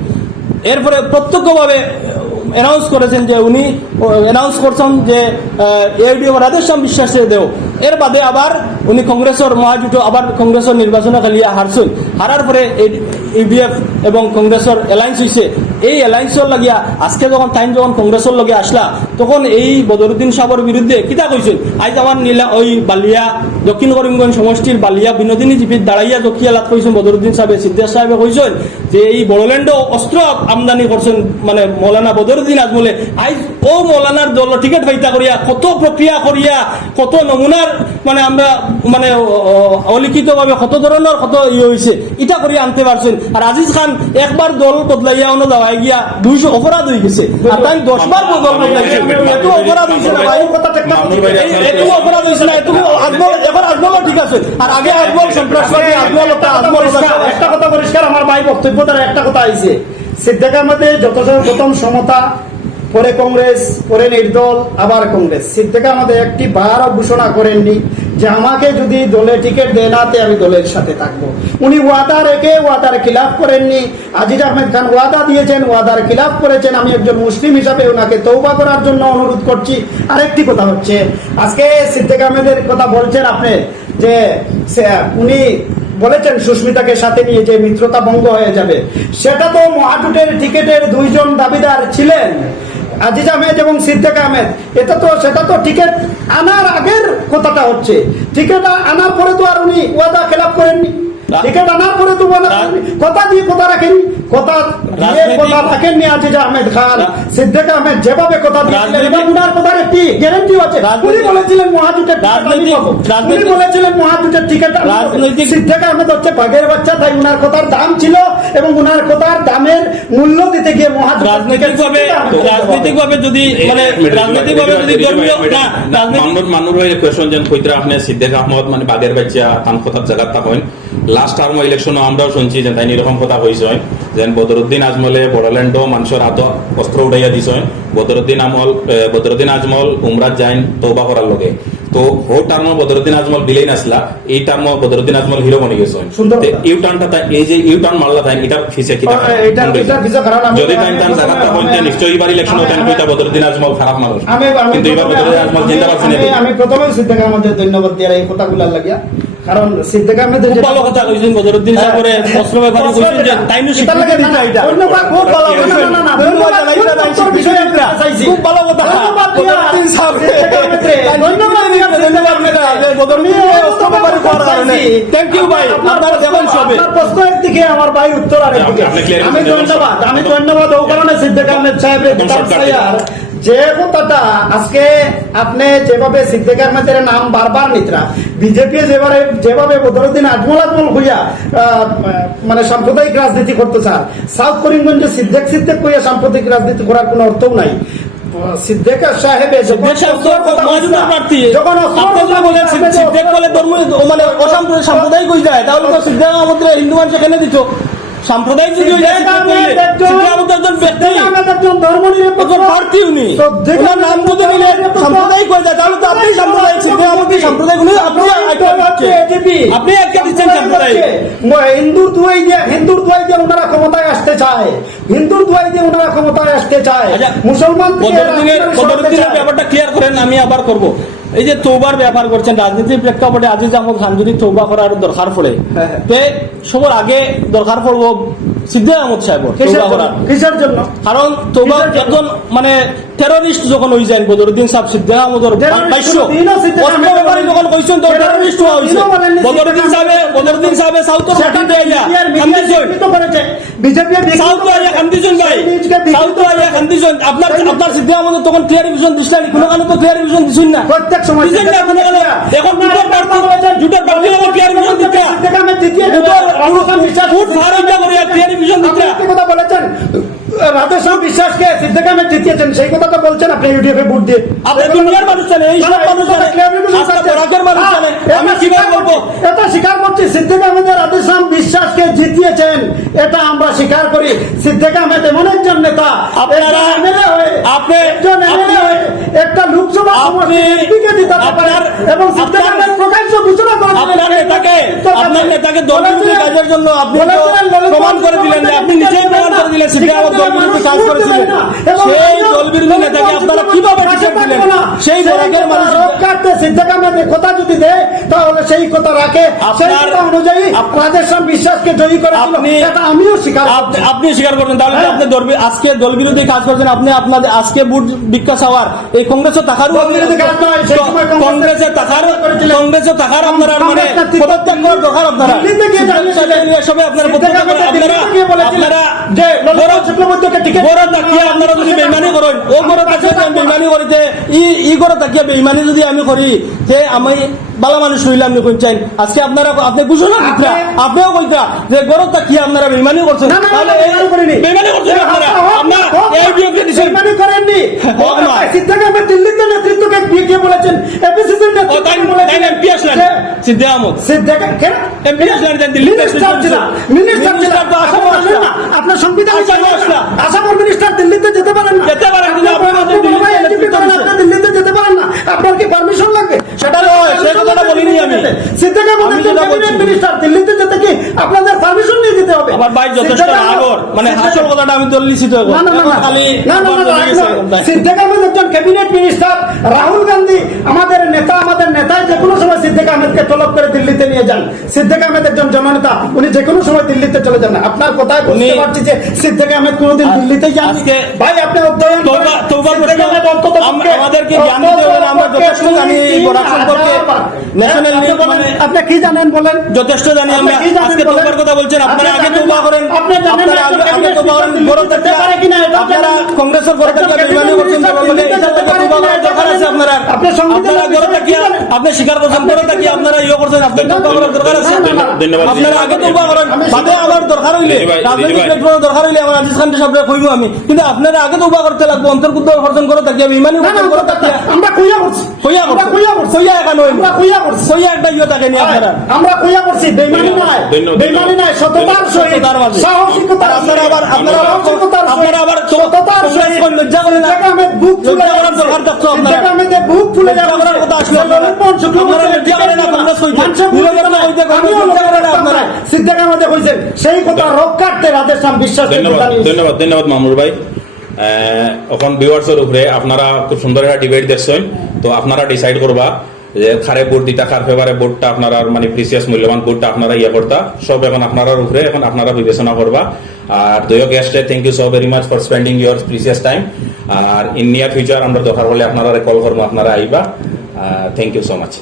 এরপরে প্রত্যক্ষভাবে অ্যানাউন্স করেছেন যে উনি অ্যানাউন্স করছেন যে এআইইউডিএফ রাধেশ্যাম বিশ্বাসে দেও। এর বাদে আবার উনি কংগ্রেসের মহাজোট আবার কংগ্রেসের নির্বাচনে খালিয়া হারছেন। হারার পরে ইউডিএফ এবং কংগ্রেসের অ্যালায়েন্স হয়েছে। এই অ্যালায়েন্সর লাগিয়া আজকে যখন টাইম যখন কংগ্রেসের লগে আসলা, তখন এই বদরুদ্দিন সাহেবের বিরুদ্ধে কিতা কইছেন? আজ আমার ওই বালিয়া দক্ষিণ করিমগঞ্জ সমষ্টির বালিয়া বিনোদিনী জিপির দাঁড়াইয়া জকিয়ালাত কইছেন বদরুদ্দিন সাহেব, সিদ্দিক সাহেবে কইছেন যে এই বড়োল্যান্ড অস্ত্র আমদানি করছেন মানে মৌলানা বদরুদ্দিন আজমলে। আজ ও মৌলানার দল টিকিট পাইতা করিয়া কত প্রক্রিয়া করিয়া কত নমুনার মানে আমরা মানে অলিখিত ভাবে কত ধরনের কত ইয়ে হয়েছে এটা করিয়া আনতে পারছেন। আর আজিজ খান একবার দল বদলাইয়া অন্য দাওয়াই গিয়া 200 অপরাধ হয়ে গেছে, আর তাই 10 বার দল বদলাইছে। এত অপরাধ হয়েছে না ভাই, এত অপরাধ হয়েছে না, এত আজমল এখন আজমলও ঠিক আছে। আর আগে আজমল সন্ত্রাসবাদী, আজমল একটা কথা পরিষ্কার, আমার ভাই বক্তব্য তার একটা কথা আইছে, সিদ্দিক আহমেদের যত প্রথম সমতা, পরে কংগ্রেস, পরে নির্দল, আবার কংগ্রেস। সিদ্দিক আহমেদ একটি বারও ঘোষণা করেননি যে আমাকে যদি দলে টিকিট দেয় না আমি দলের সাথে থাকবো। উনি ওয়াদা রেখে ওয়াদার খিলাফ করেননি। আজিজ আহমেদ খান ওয়াদা দিয়েছেন, ওয়াদার খিলাফ করেছেন। আমি একজন মুসলিম হিসাবে ওনাকে তওবা করার জন্য অনুরোধ করছি। আরেকটি কথা হচ্ছে, আজকে সিদ্দিক আহমেদের কথা বলছেন আপনি যে উনি বলেছেন সুস্মিতাকে সাথে নিয়ে যে মিত্রতা ভঙ্গ হয়ে যাবে, সেটা তো মহাজোটের টিকিটের 2 জন দাবিদার ছিলেন, আজিজ আহমেদ এবং সিদ্দিক আহমেদ। সেটা তো টিকিট আনার আগের কথাটা হচ্ছে, টিকিট আনার পরে তো আর উনি ওয়াদা খেলাপ করেননি। টিকিট আনার পরে তো কথা দিয়ে কথা রাখেননি, কথা দিয়ে কথা রাখেননি আজিজ আহমেদ খান। সিদ্দিক আহমেদ যেভাবে কথা দিয়েছিলেন এবং উনার কথার একটি গ্যারান্টি আছে, উনি বলেছিলেন মহাজোটের টিকিট। সিদ্দিক আহমেদ হচ্ছে বাঘের বাচ্চা, তাই উনার কথার দাম ছিল এবং উনার কথার দামের মূল্য দিতে গিয়ে রাজনৈতিকভাবে যদি মানে রাজনৈতিকভাবে যদি মানুষ কোয়েশন যেন কইতরা আপনি সিদ্দিক আহমদ মানে বাঘের বাচ্চা কান কথার জায়গা থাকেন। লাস্ট টার্ম ইলেকশনও আমরাও শুনছি যে তাই এরকম কথা হয়েছে যেন বদরুদ্দিন আজমলে বড়োল্যান্ডও মানুষের হাত অস্ত্র উঠাইয়া দিছে। বদরুদ্দিন আজমল উমরাত যাইন তওবা করার লগে, তো হো টার্ম বদরুদ্দিন আজমল বিলেই নাসলা, এই টার্ম বদরুদ্দিন আজমল হিরো বনে গেছে। ইউ টার্নটা এই যে ইউ টার্ন মারলা তাই এটা ফিসে কি যদি টাইম টার্ন জায়গাটা হইতে নিশ্চয়ই এবার ইলেকশন হতেন কইতা বদরুদ্দিন আজমল খারাপ মানুষ, কিন্তু এবার বদরুদ্দিন আজমল জিন্দাবাদ। আমি প্রথমে সিদ্দিক আহমেদের ধন্যবাদ দিয়ে এই কথাগুলো লাগিয়া, কারণ সিদ্দিক আহমেদের খুব ভালো কথা কইছেন বদরুদ্দিন সাহেবের প্রশ্ন ব্যাপারে কইছেন যে তাইনু স্বীকৃতি দিতে এটা ধন্যবাদ, খুব ভালো না, কইছেন না, না, ধন্যবাদ ধন্যবাদ, জানাইতে ধন্যবাদ, তাই বিষয়ে বিষয়টা চাইছি। খুব ভালো কথা ধন্যবাদ, বদরুদ্দিন সাহেব ধন্যবাদ, ধন্যবাদ মেটা যে বদরুদ্দিন অস্তবাড়ি করার কারণে থ্যাংক ইউ ভাই আপনারা দেখুন সবে আপনার প্রশ্ন একদিকে আমার ভাই উত্তর আরেকদিকে আপনি clear আমি করেছেন, ধন্যবাদ ও কারণে সিদ্দিক আহমেদ সাহেবের যে কথাটা আজকে আপনি যেভাবে সিদ্দিক আহমেদের নাম বারবার নিতরা বিজেপি যেভাবে বদরুদ্দিন আজমল হইয়া মানে সাম্প্রদায়িক রাজনীতি করতে চান সাউথ করিমগঞ্জে সিদ্দিক কইয়া সাম্প্রদায়িক রাজনীতি করার কোনো অর্থও নাই সিদ্দিক সাহেবের যখন সিদ্দিক বলে ধর্ম মানে সাম্প্রদায়িক হয়ে যায় তাহলে তো সিদ্দিক আমাদের হিন্দু মানুষ এখানে দিত সাম্প্রদায়িক যদি হয়ে যায় সিদ্দিক আমাদের একজন ব্যক্তি ধর্ম নিরপেক্ষ প্রার্থী উনি ওনার নাম যদি নিলে সাম্প্রদায়িক হয়ে যায় তাহলে তো আপনি সাম্প্রদায়িক সিদ্দিক আমাদের সাম্প্রদায়িক উনি আপনি একটা দিচ্ছেন সাম্প্রদায়িক হিন্দুর দুয়াই দিয়ে ওনারা ক্ষমতায় আসতে চায় মুসলমান বদরুদ্দিনের ব্যাপারটা ক্লিয়ার করেন আমি আবার করব এই যে তৌবার ব্যাপার করছেন রাজনীতির প্রেক্ষাপটে আজিজ আহমদ খান যদি তৌবা করার দরকার পড়ে তে সবার আগে দরকার পড়বো সিদ্দিক আহমদ সাহেব তৌবা করার কিসের জন্য কারণ তৌবা একজন মানে টেরোরিস্ট যখন হয়ে যায় বদরুদ্দিন সাহেব সিদ্দিক আহমদের ভাষ্য অস্ত্র ব্যাপারে যখন কইছেন তো টেরোরিস্ট হওয়া হয়েছে বদরুদ্দিন সাহেব সাউথের মাটিতে আইয়া কান্দিছেন বিজেপি সাউথে আইয়া কান্দিছেন ভাই সাউথে আইয়া কান্দিছেন আপনার সিদ্দিক আহমদ তখন ক্লিয়ারিফিকেশন দিছিলেন কোনো কারণে তো ক্লিয়ারিফিকেশন দিছেন না প্রত্যেক সময় দিছেন না কোনো কারণে এখন জুটের প্রার্থী ক্লিয়ারিফিকেশন দিতে ফুট ফারাইটা করে ক্লিয়ারিফিকেশন দিতে কথা বলেছেন রাধেশ্যাম বিশ্বাসকে সিদ্দিক আহমেদ জিতিয়েছেন সেই কথা তো বলছেন আপনি ইউডিএফ এ ভোট দিয়ে আপনি দুনিয়ার মানুষ জানে এই সব মানুষ জানে আজকে বরাকের মানুষ জানে আমি কিভাবে বলবো এটা স্বীকার করছি সিদ্দিক আহমেদ রাধেশ্যাম বিশ্বাসকে জিতিয়েছেন এটা আমরা স্বীকার করি সিদ্দিক আহমেদ এমন একজন নেতা আপনারা একজন এমএলএ হয়ে একটা লোকসভা সমষ্টিকে জিতাতে পারেন এবং সিদ্দিক আহমেদ প্রকাশ্য ঘোষণা করেন আপনার নেতাকে দলবিরোধী কাজের জন্য আপনি প্রমাণ করে দিলেন যে আপনি নিজেই প্রমাণ করে দিলেন সিদ্দিক আহমেদ দলবিরোধী কাজ করেছিলেন সেই দলবিরোধী নেতাকে আপনারা কিভাবে টিকিট দিলেন সেই বরাকের মানুষ কাটতে সিদ্দিক আহমেদ কথা যদি দেয় তাহলে সেই কথা রাখে সেই কথা অনুযায়ী রাধেশ্যাম বিশ্বাসকে জয়ী করে এটা আমিও স্বীকার আপনি স্বীকার করছেন তাহলে আপনি আজকে দলবিরোধী কাজ করছেন আপনি আপনাদের আজকে ভোট ভিক্ষা চাওয়ার এই কংগ্রেসের টাকার কংগ্রেসের টাকার আপনারা মানে পদত্যাগ করার দরকার আপনারা সবাই আপনারা আপনারা বড় তাকিয়ে আপনারা যদি বেইমানি করেন ও বড় তাকিয়ে বেইমানি করিতে ই করে তাকিয়ে বেইমানি যদি আমি করি যে আমি বালা মানুষ হইলাম নি কইছেন আজকে আপনারা আপনি ঘোষণা দিতরা আপনিও কইতা যে গড় তাকিয়ে আপনারা বেইমানি করছেন তাহলে বেইমানি করছেন আপনারা আপনারা এই বিয়োগে দিছেন বেইমানি করেননি সিদ্দিক আহমেদ দিল্লিতে নেতৃত্বকে দিয়ে বলেছেন এপিসিসির নেতৃত্ব বলেছেন এমপি আসলেন সিদ্দিক আহমদ সিদ্দিক কেন এমপি আসলেন দিল্লিতে মিনিস্টার তো আসাম আসলেন না আপনার সংবিধান আসামের মিনিস্টার দিল্লিতে যেতে পারেন না যেতে পারেন কিন্তু আপনি দিল্লিতে যেতে পারেন না আপনার কি পারমিশন লাগবে সেটা নয় সে কথাটা বলিনি আমি সিদ্দিক আহমেদ মিনিস্টার দিল্লিতে যেতে কি আপনাদের পারমিশন নিয়ে যেতে হবে আমার ভাই যথেষ্ট আগর মানে হাসল কথাটা আমি দলিত খালি সিদ্দিক আহমেদ একজন ক্যাবিনেট মিনিস্টার রাহুল গান্ধী আমাদের নেতায় যে কোনো সময় সিদ্দিক আহমেদকে তলব করে দিল্লিতে নিয়ে যান সিদ্দিক আহমেদ একজন জননেতা উনি যে কোনো সময় দিল্লিতে চলে যান আপনার কথায় বুঝতে পারছি যে সিদ্দিক আহমেদ কোনোদিন দিল্লিতে যান ভাই আপনি অধ্যয়ন আমাদেরকে জ্ঞান দিতে হবে আমরা যথেষ্ট জানি এই বরাক সম্পর্কে ন্যাশনাল আপনি কি জানেন বলেন যথেষ্ট জানি আমরা আজকে তোবার কথা বলছেন আপনারা আগে তোবা করেন আপনারা আগে তোবা করেন বড় করতে পারে কিনা আপনারা কংগ্রেসের বড় করতে বেইমানি করছেন বলে এটা তো তোবা করার দরকার আছে আপনারা আপনি আপনারা বড় তাকিয়া আপনি স্বীকার করছেন বড় তাকিয়া আপনারা ইয়ে করছেন আপনি তোবা করার দরকার আছে আপনারা আগে তোবা করেন বাদে আমার দরকার হইলে রাজনৈতিক প্ল্যাটফর্মের দরকার হইলে আমার আজিজ খান সাহেবকে কইবো আমি কিন্তু আপনারা আগে তোবা করতে লাগবে অন্তর্ভুক্ত অর্জন করে তাকিয়া বেইমানি করে তাকিয়া আমরা কইয়া করছি কইয়া এখানে আমরা কইয়া করছি কইয়া একটা ইয়ে থাকে নি আপনারা আমরা কইয়া করছি বেইমানি নয় সততার সহিত সাহসিকতার আপনারা আবার সততার সহিত লজ্জা করেন না আহমেদ বুক ফুলে করার দরকার থাকতো আপনারা আহমেদের বুক ফুলে যাওয়ার কথা আসলে আপনারা লজ্জা করেন না কংগ্রেস হইতে লজ্জা করেন না আপনারা সিদ্দিক আহমেদ কইছেন সেই কথা রক্ষার্থে রাধেশ্যাম বিশ্বাস ধন্যবাদ মামুর ভাই এখন ভিউয়ার্সের উপরে আপনারা খুব সুন্দর একটা ডিবেট দেখছেন তো আপনারা ডিসাইড করবা যে খারে ভোট দিতা খার ফেভারে ভোটটা আপনারা মানে প্রিসিয়াস মূল্যবান ভোটটা আপনারা ইয়ে করতা সব এখন আপনারা উপরে এখন আপনারা বিবেচনা করবা আর দুই গেস্টে thank you so very much for spending your precious time আর ইন নিয়ার ফিউচার আমরা দরকার হলে আপনারা কল করবো আপনারা আইবা থ্যাংক ইউ সো মাচ